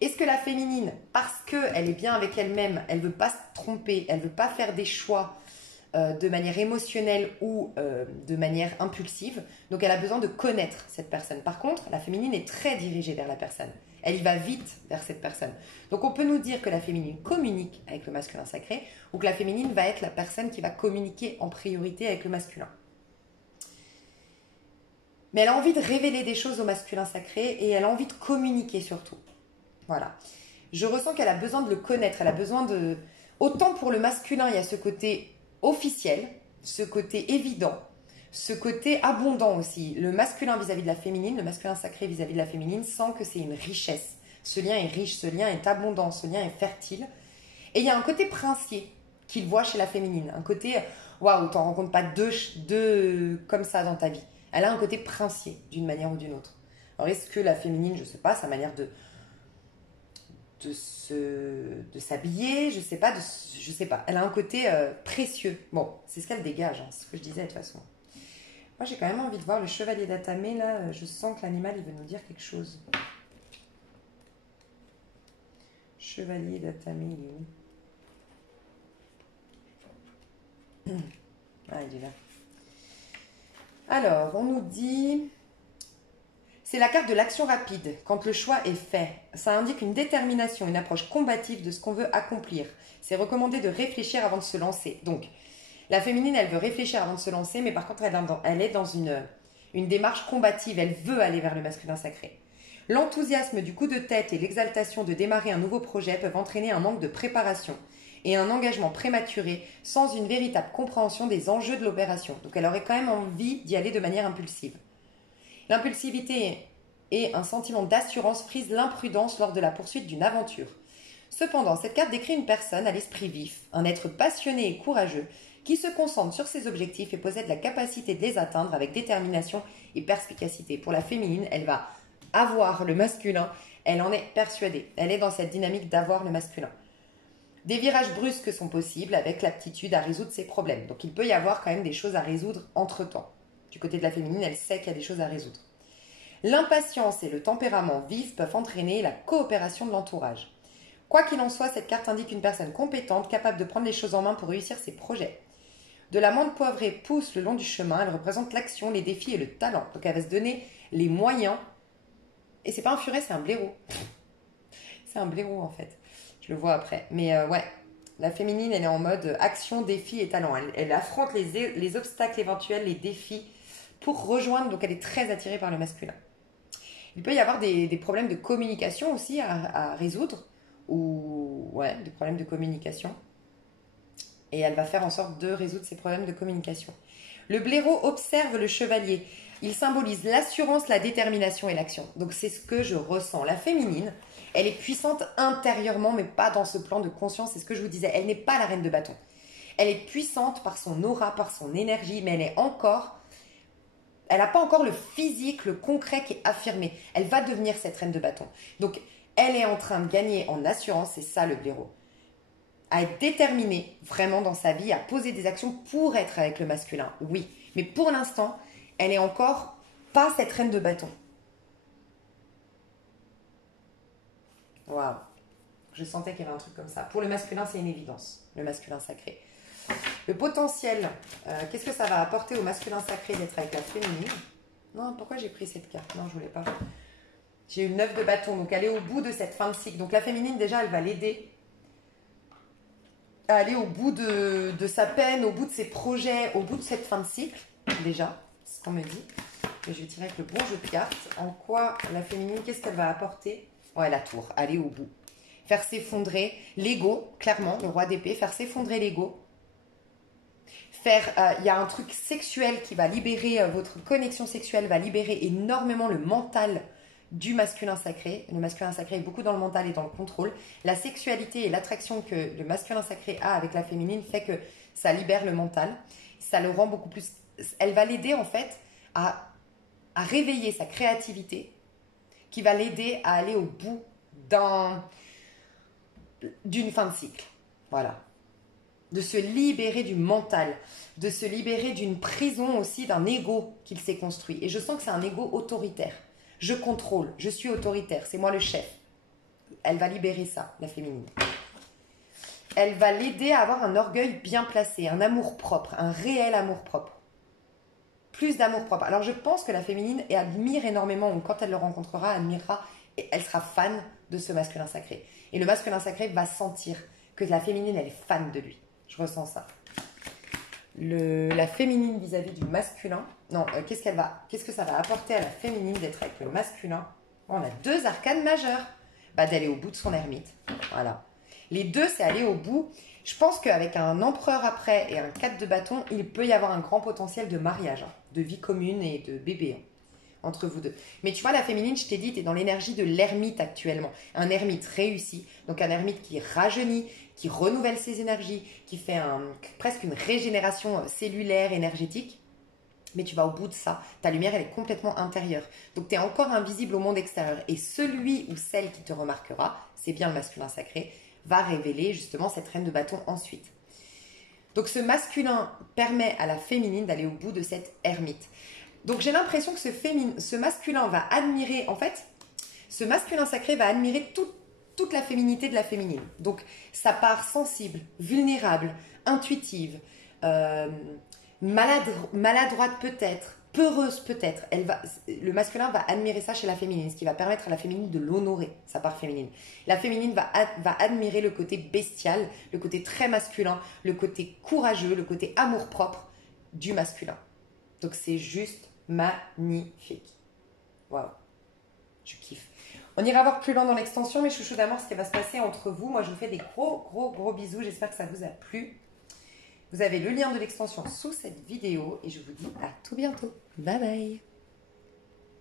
Est-ce que la féminine, parce qu'elle est bien avec elle-même, elle ne veut pas se tromper, elle ne veut pas faire des choix de manière émotionnelle ou de manière impulsive, donc elle a besoin de connaître cette personne. Par contre, la féminine est très dirigée vers la personne. Elle y va vite vers cette personne. Donc on peut nous dire que la féminine communique avec le masculin sacré ou que la féminine va être la personne qui va communiquer en priorité avec le masculin. Mais elle a envie de révéler des choses au masculin sacré et elle a envie de communiquer surtout. Voilà. Je ressens qu'elle a besoin de le connaître, elle a besoin de... Autant pour le masculin, il y a ce côté officiel, ce côté évident, ce côté abondant aussi. Le masculin vis-à-vis de la féminine, le masculin sacré vis-à-vis de la féminine sent que c'est une richesse. Ce lien est riche, ce lien est abondant, ce lien est fertile. Et il y a un côté princier qu'il voit chez la féminine. Un côté, waouh, t'en rencontres pas deux comme ça dans ta vie. Elle a un côté princier d'une manière ou d'une autre. Alors est-ce que la féminine, je ne sais pas, sa manière de s'habiller, je sais pas, elle a un côté précieux. Bon, c'est ce qu'elle dégage, hein, c'est ce que je disais de toute façon. Moi j'ai quand même envie de voir le chevalier d'Atamé, là, je sens que l'animal il veut nous dire quelque chose. Chevalier d'Atamé, il est où? Ah, il est là. Alors, on nous dit... C'est la carte de l'action rapide, quand le choix est fait. Ça indique une détermination, une approche combative de ce qu'on veut accomplir. C'est recommandé de réfléchir avant de se lancer. Donc, la féminine, elle veut réfléchir avant de se lancer, mais par contre, elle est dans une démarche combative. Elle veut aller vers le masculin sacré. L'enthousiasme du coup de tête et l'exaltation de démarrer un nouveau projet peuvent entraîner un manque de préparation et un engagement prématuré sans une véritable compréhension des enjeux de l'opération. Donc, elle aurait quand même envie d'y aller de manière impulsive. L'impulsivité et un sentiment d'assurance frisent l'imprudence lors de la poursuite d'une aventure. Cependant, cette carte décrit une personne à l'esprit vif, un être passionné et courageux, qui se concentre sur ses objectifs et possède la capacité de les atteindre avec détermination et perspicacité. Pour la féminine, elle va avoir le masculin, elle en est persuadée. Elle est dans cette dynamique d'avoir le masculin. Des virages brusques sont possibles avec l'aptitude à résoudre ses problèmes. Donc il peut y avoir quand même des choses à résoudre entre-temps. Du côté de la féminine, elle sait qu'il y a des choses à résoudre. L'impatience et le tempérament vif peuvent entraîner la coopération de l'entourage. Quoi qu'il en soit, cette carte indique une personne compétente, capable de prendre les choses en main pour réussir ses projets. De la menthe poivrée pousse le long du chemin, elle représente l'action, les défis et le talent. Donc elle va se donner les moyens. Et c'est pas un furet, c'est un blaireau. C'est un blaireau en fait. Je le vois après. Mais ouais, la féminine, elle est en mode action, défi et talent. Elle affronte les obstacles éventuels, les défis pour rejoindre. Donc elle est très attirée par le masculin. Il peut y avoir des problèmes de communication aussi à résoudre. Ou ouais, des problèmes de communication. Et elle va faire en sorte de résoudre ces problèmes de communication. Le blaireau observe le chevalier. Il symbolise l'assurance, la détermination et l'action. Donc c'est ce que je ressens. La féminine, elle est puissante intérieurement, mais pas dans ce plan de conscience. C'est ce que je vous disais. Elle n'est pas la reine de bâton. Elle est puissante par son aura, par son énergie, mais elle n'a pas encore le physique, le concret qui est affirmé. Elle va devenir cette reine de bâton. Donc, elle est en train de gagner en assurance, c'est ça le blaireau. À être déterminée vraiment dans sa vie, à poser des actions pour être avec le masculin, oui. Mais pour l'instant, elle est encore pas cette reine de bâton. Waouh. Je sentais qu'il y avait un truc comme ça. Pour le masculin, c'est une évidence, le masculin sacré. Le potentiel, qu'est-ce que ça va apporter au masculin sacré d'être avec la féminine? Non, pourquoi j'ai pris cette carte? Non, je voulais pas. J'ai eu le 9 de bâton, donc elle est au bout de cette fin de cycle. Donc la féminine, déjà, elle va l'aider à aller au bout de sa peine, au bout de ses projets, au bout de cette fin de cycle, déjà, c'est ce qu'on me dit. Et je vais tirer avec le bon jeu de cartes. En quoi la féminine, qu'est-ce qu'elle va apporter? Ouais, la tour, aller au bout. Faire s'effondrer l'ego, clairement, le roi d'épée, faire s'effondrer l'ego. Il y a un truc sexuel qui va libérer, votre connexion sexuelle va libérer énormément le mental du masculin sacré. Le masculin sacré est beaucoup dans le mental et dans le contrôle. La sexualité et l'attraction que le masculin sacré a avec la féminine fait que ça libère le mental. Ça le rend beaucoup plus... Elle va l'aider en fait à réveiller sa créativité, qui va l'aider à aller au bout d'une fin de cycle. Voilà. De se libérer du mental, de se libérer d'une prison aussi, d'un ego qu'il s'est construit. Et je sens que c'est un ego autoritaire. Je contrôle, je suis autoritaire, c'est moi le chef. Elle va libérer ça, la féminine. Elle va l'aider à avoir un orgueil bien placé, un amour propre, un réel amour propre. Plus d'amour propre. Alors je pense que la féminine admire énormément, ou quand elle le rencontrera, admirera, et elle sera fan de ce masculin sacré. Et le masculin sacré va sentir que la féminine, elle est fan de lui. Je ressens ça. La féminine vis-à-vis du masculin. Non, qu'est-ce que ça va apporter à la féminine d'être avec le masculin? On a 2 arcanes majeures. Bah, d'aller au bout de son ermite. Voilà. Les 2, c'est aller au bout. Je pense qu'avec un empereur après et un 4 de bâton, il peut y avoir un grand potentiel de mariage, hein, de vie commune et de bébé, hein, entre vous deux. Mais tu vois, la féminine, je t'ai dit, tu es dans l'énergie de l'ermite actuellement. Un ermite réussi, donc un ermite qui rajeunit, qui renouvelle ses énergies, qui fait presque une régénération cellulaire, énergétique. Mais tu vas au bout de ça. Ta lumière, elle est complètement intérieure. Donc, tu es encore invisible au monde extérieur. Et celui ou celle qui te remarquera, c'est bien le masculin sacré, va révéler justement cette reine de bâton ensuite. Donc, ce masculin permet à la féminine d'aller au bout de cette ermite. Donc, j'ai l'impression que ce masculin va admirer, en fait, ce masculin sacré va admirer toute la féminité de la féminine. Donc, sa part sensible, vulnérable, intuitive, maladroite peut-être, peureuse peut-être. Le masculin va admirer ça chez la féminine, ce qui va permettre à la féminine de l'honorer, sa part féminine. La féminine va admirer le côté bestial, le côté très masculin, le côté courageux, le côté amour-propre du masculin. Donc, c'est juste magnifique. Waouh, je kiffe. On ira voir plus loin dans l'extension, mes chouchous d'amour, ce qui va se passer entre vous. Moi, je vous fais des gros bisous. J'espère que ça vous a plu. Vous avez le lien de l'extension sous cette vidéo et je vous dis à tout bientôt. Bye bye.